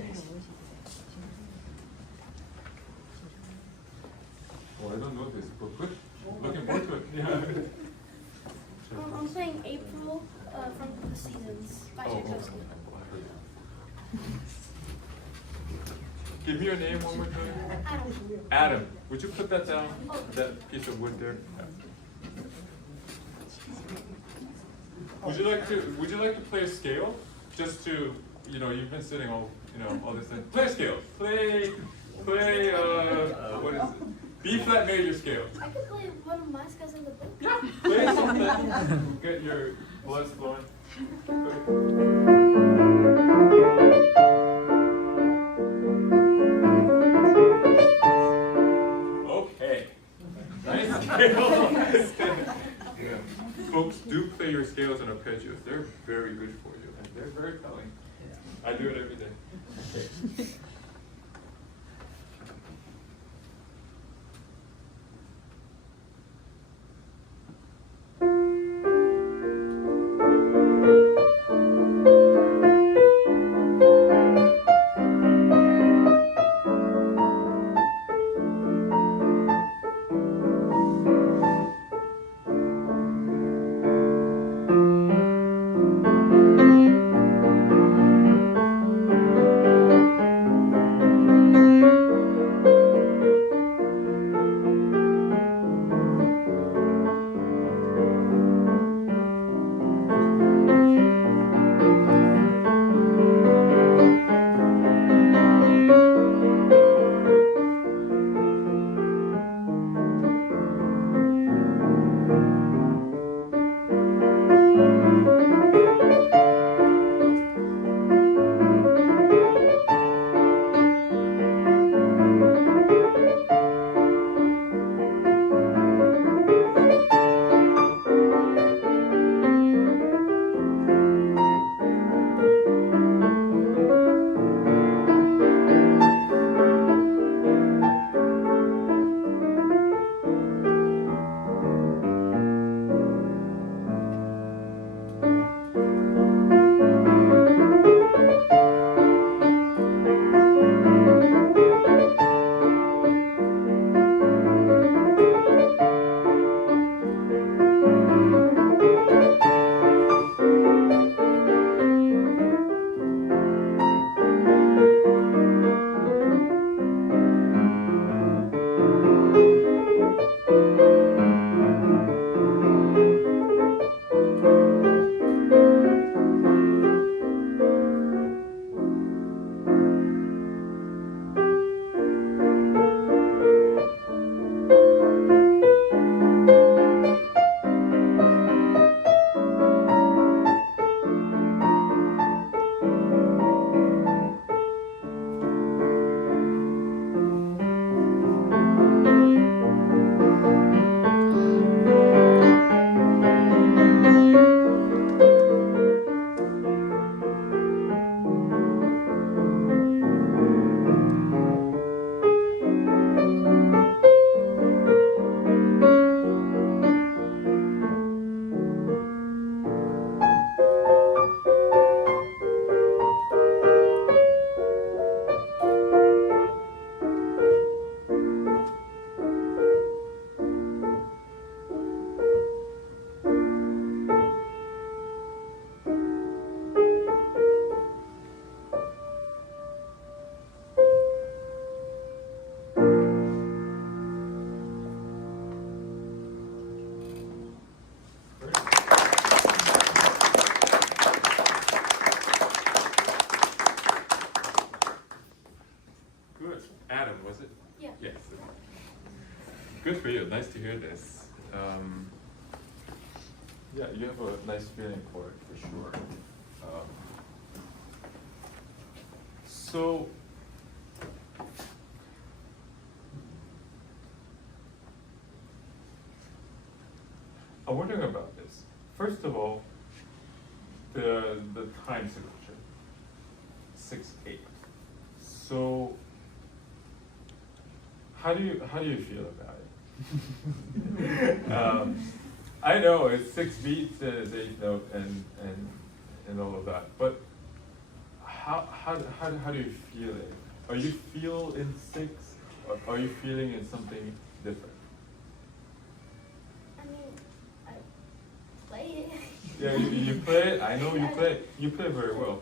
Well, I don't know this, but good. Looking forward to it. Yeah. I'm playing April from The Seasons by Tchaikovsky. Give me your name one more time. Adam. Adam. Would you put that down? That piece of wood there. Would you like to play a scale? Just to you've been sitting all this time. Play a scale. Play what is it? B flat major scale. I could play one of my scales in the book. Yeah. Play something. Get your blood flowing. Okay. Nice scale. Yeah. Folks, do play your scales and arpeggios. They're very good for you, and they're very telling. I do it every day. Okay. for you. Nice to hear this. Yeah, you have a nice feeling for it, for sure. So, I'm wondering about this. First of all, the time signature, 6/8. So, how do you feel about it? I know it's 6 beats and it's 8 note and all of that, but how do you feel it? Are you feel in 6, or are you feeling in something different? I mean, I play it. Yeah, you play it. I know you play. You play very well.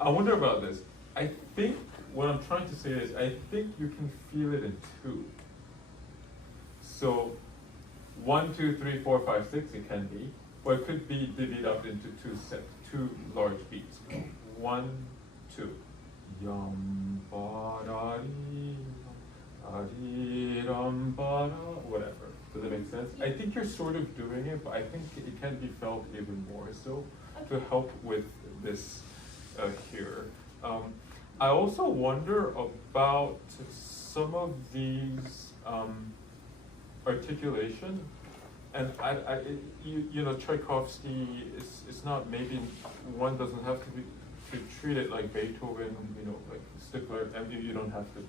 I wonder about this. I think what I'm trying to say is, I think you can feel it in 2. So 1, 2, 3, 4, 5, 6. It can be, or it could be divvied up into 2 large beats. 1, 2. Yum ba da dee, ram ba da, whatever. Does that make sense? I think you're sort of doing it, but I think it can be felt even more so to help with this here. I also wonder about some of these articulation, and you know, Tchaikovsky is not, maybe one doesn't have to treat it like Beethoven, you know, like Stickler, and you don't have to.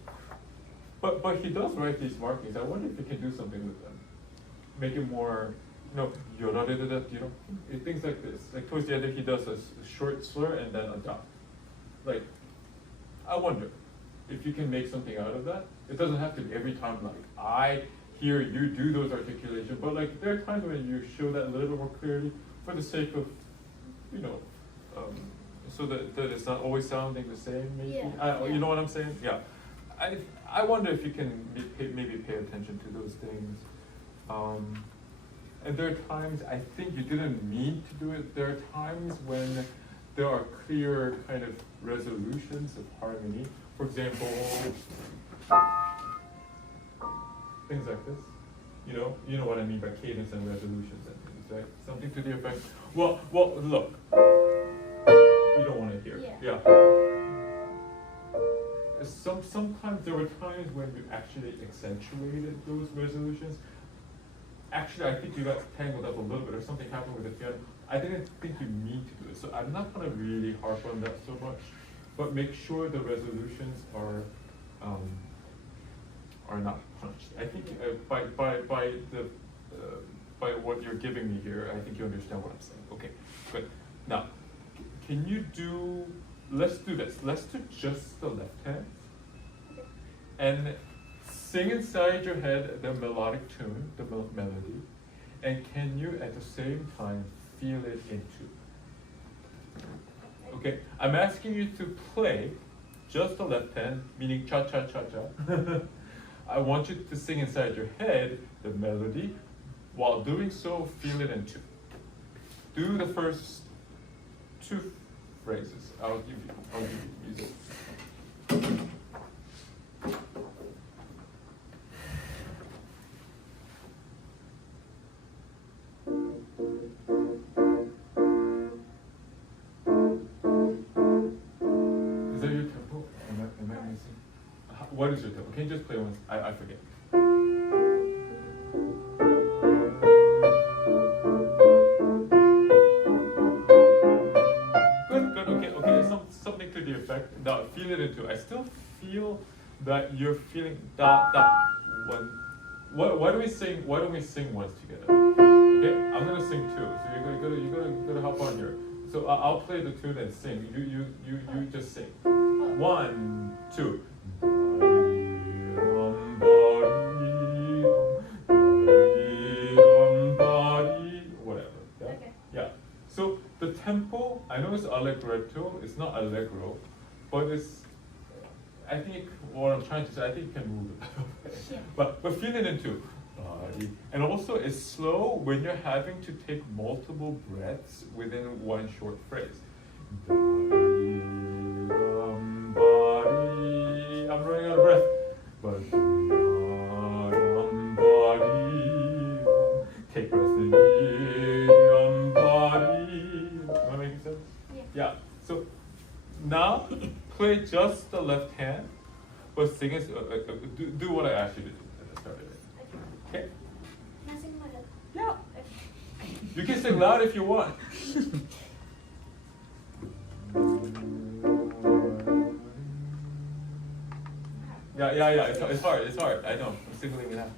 But he does write these markings. I wonder if you can do something with them. Make it more, you know, you know, things like this. Like towards the end, he does a short slur and then a dot. Like, I wonder if you can make something out of that. It doesn't have to be every time like I hear you do those articulations, but like there are times when you show that a little bit more clearly for the sake of, you know, so that it's not always sounding the same. Maybe Yeah. You know what I'm saying? Yeah. I wonder if you can maybe pay attention to those things. And there are times, I think you didn't mean to do it. There are times when there are clear kind of resolutions of harmony. For example, things like this. You know what I mean by cadence and resolutions and things, right? Something to the effect. Well, look. You don't want to hear. Yeah. Sometimes there were times when you actually accentuated those resolutions. Actually, I think you got tangled up a little bit, or something happened with the piano. I didn't think you mean to do it, so I'm not going to really harp on that so much. But make sure the resolutions are not punched. I think by what you're giving me here, I think you understand what I'm saying. Okay, good. Now, can you do? Let's do this. Let's do just the left hand, and sing inside your head the melodic tune, the melody, and can you at the same time feel it into? Okay, I'm asking you to play just the left hand, meaning cha cha cha cha. I want you to sing inside your head the melody. While doing so, feel it into. Do the first 2 phrases. I'll give you music. Is that your tempo? Am I missing? What is your tempo? Can you just play once? I forget. Good. Okay. Something to the effect. Now feel it into. I still feel that you're feeling da one. Why don't we sing? Why don't we sing once together? Okay, I'm gonna sing 2. So you're gonna hop on here. So I'll play the tune and sing. You just sing. 1, 2. Whatever. Yeah? Okay. Yeah. So the tempo, I know it's allegretto, it's not allegro, but it's, I think what I'm trying to say, I think you can move it. Yeah. But feel it into. And also it's slow when you're having to take multiple breaths within one short phrase. I'm running out of breath. But play just the left hand, but sing it. Do what I asked you to do at the start of it. Okay? Can I sing my head? Yeah. You can sing loud if you want. Yeah. It's hard. I know. I'm singling it out.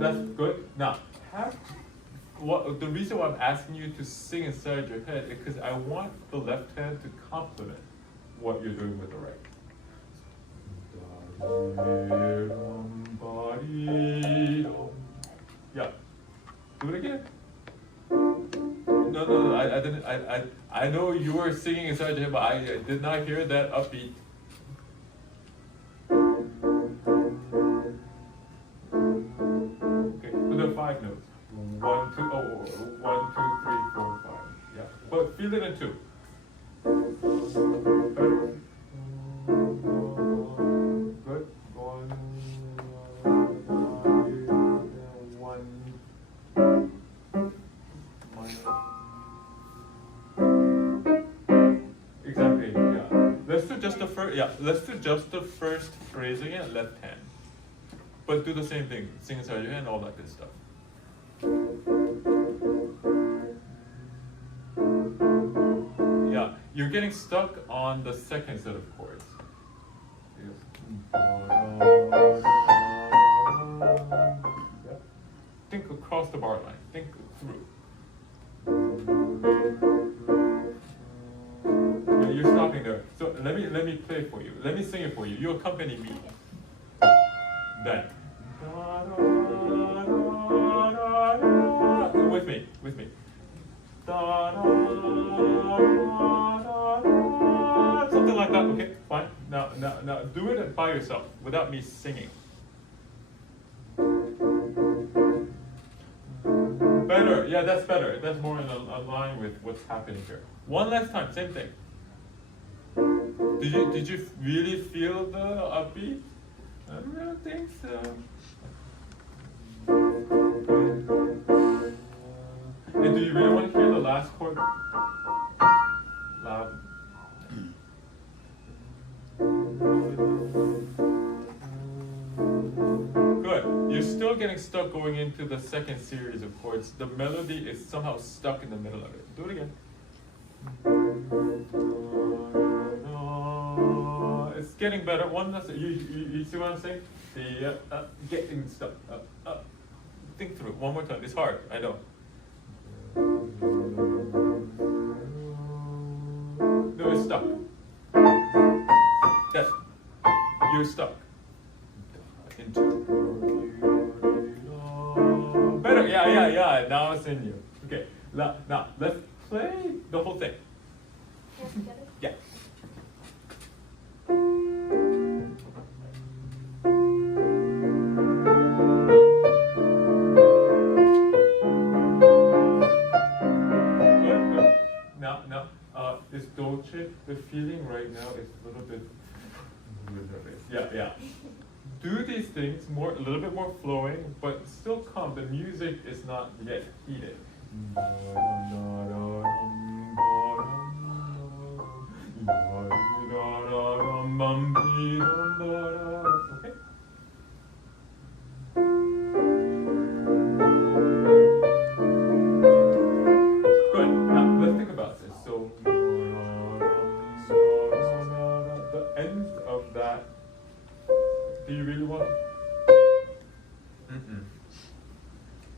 That's good. Now, the reason why I'm asking you to sing inside your head is because I want the left hand to complement what you're doing with the right. Yeah. Do it again. No. I didn't. I know you were singing inside your head, but I did not hear that upbeat. Okay. So there are 5 notes. 1, 2, 1, 2, 3, 4, 5. Yeah. But feel it in 2. Good. 1. Exactly. Yeah. Let's do just the first. Yeah. Let's do just the first phrase again. Left hand. But do the same thing. Sing inside your hand. All that good stuff. Yeah. You're getting stuck on the second set of chords. Yeah. Think across the bar line. Think through. Yeah, you're stopping there. So let me play for you. Let me sing it for you. You accompany me. Then. With me. Something like that. Okay, fine. Now do it by yourself without me singing. Better. Yeah, that's better. That's more in line with what's happening here. One last time, same thing. Did you really feel the upbeat? I don't think so. And do you really want to hear the last chord? Loud. Good. You're still getting stuck going into the second series of chords. The melody is somehow stuck in the middle of it. Do it again. It's getting better. One last. You see what I'm saying? Getting stuck. Think through it one more time. It's hard. I know. No, it's stuck. That you're stuck. Into. Better. Yeah. Now it's in you. Okay. Now let's play the whole thing. Yeah. Now, this dolce, the feeling right now is a little bit Yeah. Do these things a little bit more flowing, but still calm. The music is not yet heated. Okay? Good. Now let's think about this. So the end of that. Do you really want?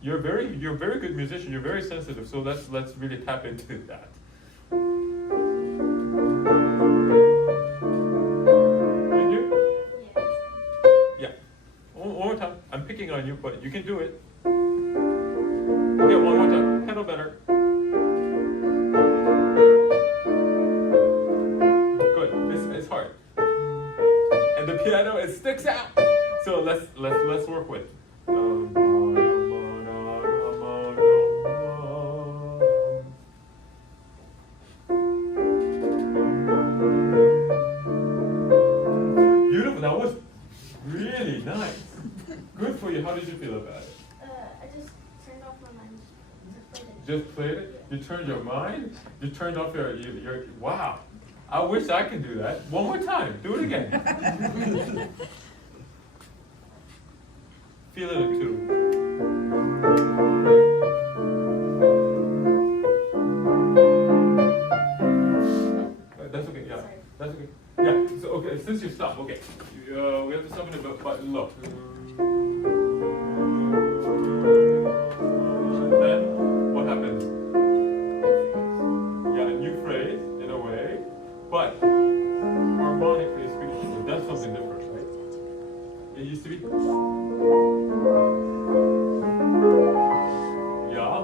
You're a very good musician. You're very sensitive. So let's really tap into that. Can you? Yeah. One more time. I'm picking on you, but you can do it. Okay, one more time. Pedal better. Good. It's hard. And the piano, it sticks out. So let's work with. Beautiful. That was really nice. Good for you. How did you feel about it? I just turned off my mind. Just played it? You turned your mind? You turned off your wow. I wish I could do that. One more time. Do it again. Feel it too. That's okay, yeah. That's okay. Yeah, so okay, since you stopped, okay. We have to stop in a bit, but look. Then what happens? Yeah, a new phrase in a way, but harmonically speaking, that's something different, right? It used to be. Yeah.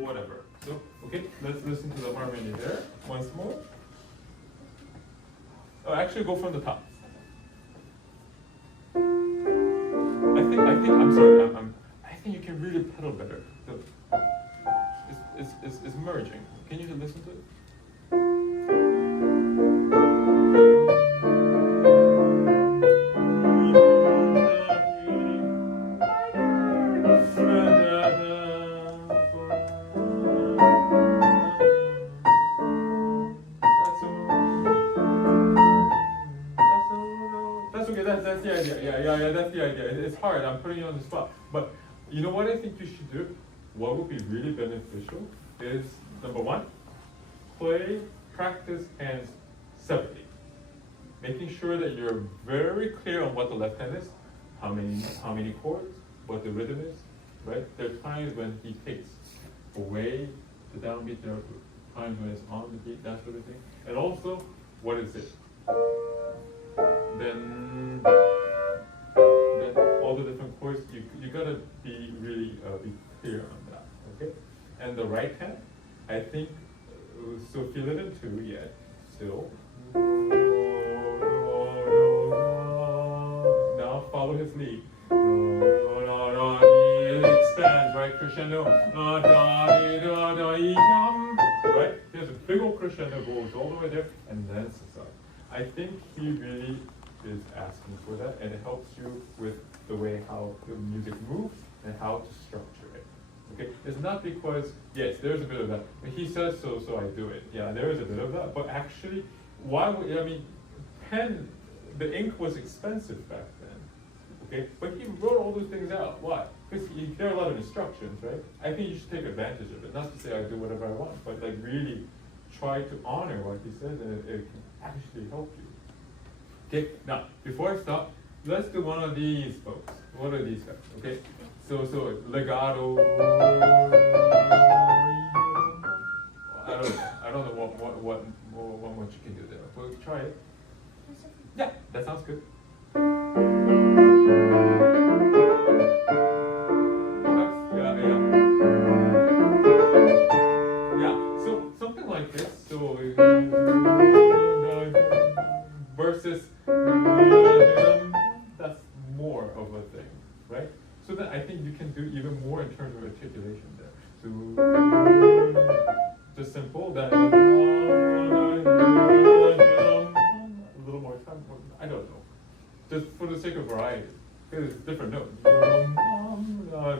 Whatever. So, okay, let's listen to the harmony there once more. Oh, actually, go from the top. I'm sorry. I think you can really pedal better. It's merging. Can you listen to it? That's okay, that's the idea. Yeah, that's the idea. It's hard, I'm putting you on the spot. But you know what I think you should do? What would be really beneficial is, number one, practice hands separately. Making sure that you're very clear on what the left hand is, how many chords, what the rhythm is, right? There are times when he takes away the downbeat, there are times when it's on the beat, that sort of thing. And also, what is it? Then all the different chords, you gotta be really be clear on that, okay? And the right hand, I think, so feel it in two, yeah, still. Now follow his lead. It expands, right? Crescendo. Right? There's a big old crescendo goes all the way there, and then it's up. I think he really is asking for that, and it helps you with the way how the music moves and how to structure it. Okay, it's not because, yes, there's a bit of that. He says so, so I do it. Yeah, there is a bit of that, but actually, the ink was expensive back then. Okay, but he wrote all those things out. Why? Because there are a lot of instructions, right? I think you should take advantage of it. Not to say I do whatever I want, but like really try to honor what he says, and it can actually help you. Okay, now, before I stop, let's do one of these folks. What are these guys, okay? So legato. I don't know what you can do there. We'll try it. Yeah, that sounds good. Yeah, so something like this. So versus that's more of a thing, right? So then I think you can do even more in terms of articulation there. So just simple, then a little more time. I don't know. Just for the sake of variety, because it's different notes. There's a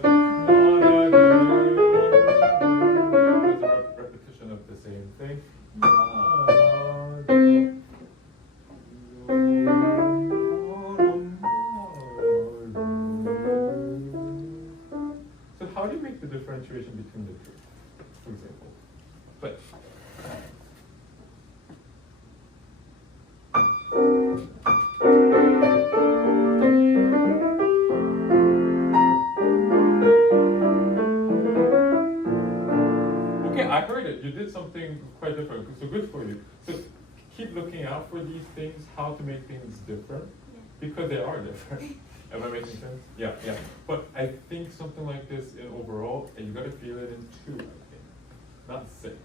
repetition of the same thing. So how do you make the differentiation between the two, for example? But okay, I heard it. You did something quite different, so good for you. So keep looking out for these things, how to make things different, because they are different. Am I making sense? Yeah. But I think something like this in overall, and you gotta feel it in 2, I think, not 6,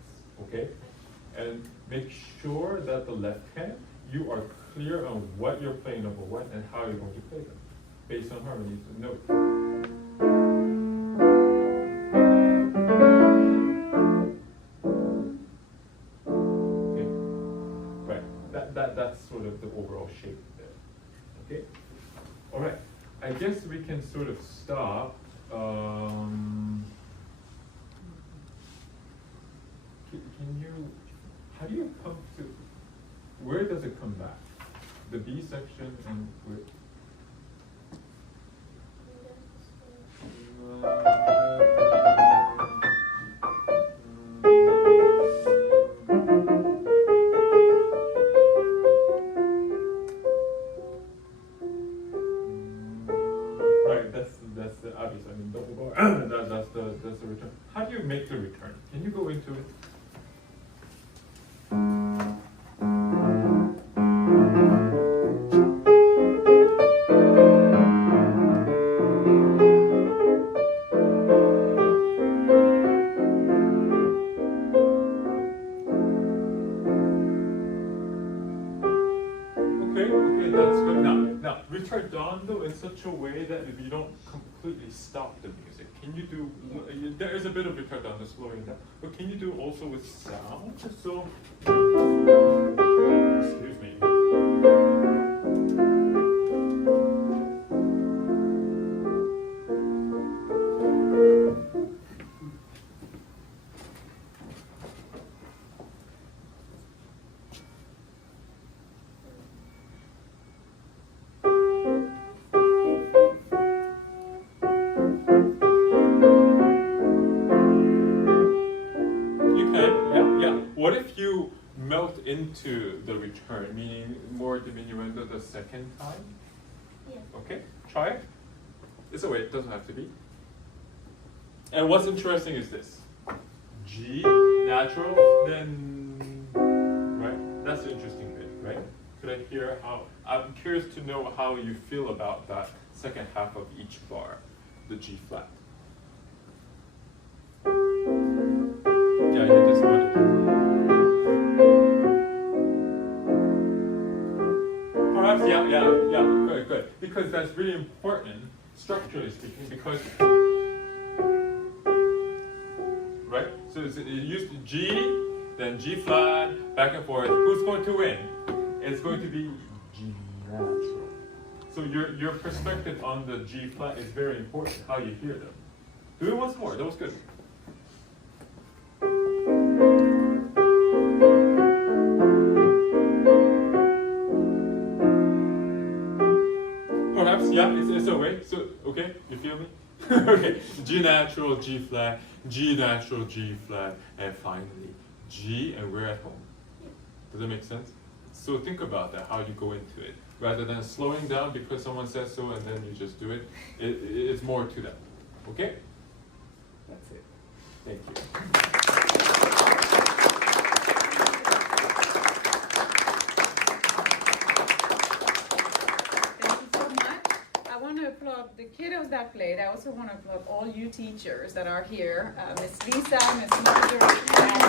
okay? And make sure that the left hand, you are clear on what you're playing, number one, and how you're going to play them, based on harmonies and notes. that's sort of the overall shape there. Okay? All right. I guess we can sort of stop. Can you, how do you come to, where does it come back? The B section and where? Right, that's the obvious. I mean, double bar. that's the return. How do you make the return? Can you go into it? Okay, that's good. Now, ritardando in such a way that if you don't completely stop the music, can you do, there is a bit of ritardando slowing down, but can you do also with sound? So, excuse me. What if you melt into the return, meaning more diminuendo the second time? Yeah. Okay, try it. It's a way, it doesn't have to be. And what's interesting is this. G, natural, then, right? That's the interesting bit, right? Could I hear how, I'm curious to know how you feel about that second half of each bar, the G flat. Yeah, you just want it. Perhaps, yeah, good. Because that's really important, structurally speaking, because, right? So it used to G, then G flat, back and forth. Who's going to win? It's going to be G natural. So your perspective on the G flat is very important, how you hear them. Do it once more, that was good. Perhaps, yeah, it's a way. So, okay, you feel me? Okay, G natural, G flat, G natural, G flat, and finally G, and we're at home. Does that make sense? So think about that, how you go into it. Rather than slowing down because someone says so and then you just do it, it's more to that. Okay? That's it. Thank you. Applaud the kiddos that played. I also want to applaud all you teachers that are here. Miss Lisa, Miss Marjorie, and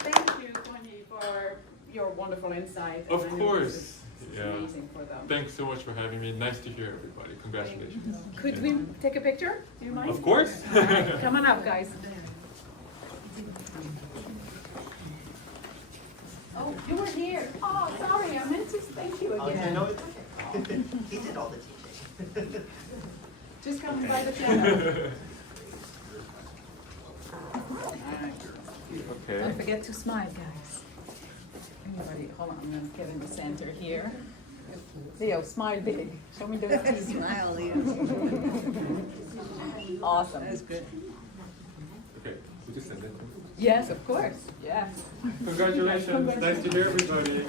thank you, Tony, for your wonderful insight. Of course. It's amazing for them. Thanks so much for having me. Nice to hear everybody. Congratulations. Could we take a picture? Do you mind? Of course. All right, come on up, guys. Oh, you were here. Oh, sorry, I meant to thank you again. No, it's okay. He did all the teaching. Just come by the piano. Okay. Don't forget to smile, guys. Everybody, hold on, I'm gonna get in the center here. Leo, smile big. Show me those teeth. Smile, Leo. Awesome. That's good. Okay. Would you send it to me? Yes, of course. Yes. Congratulations. Nice to hear everybody.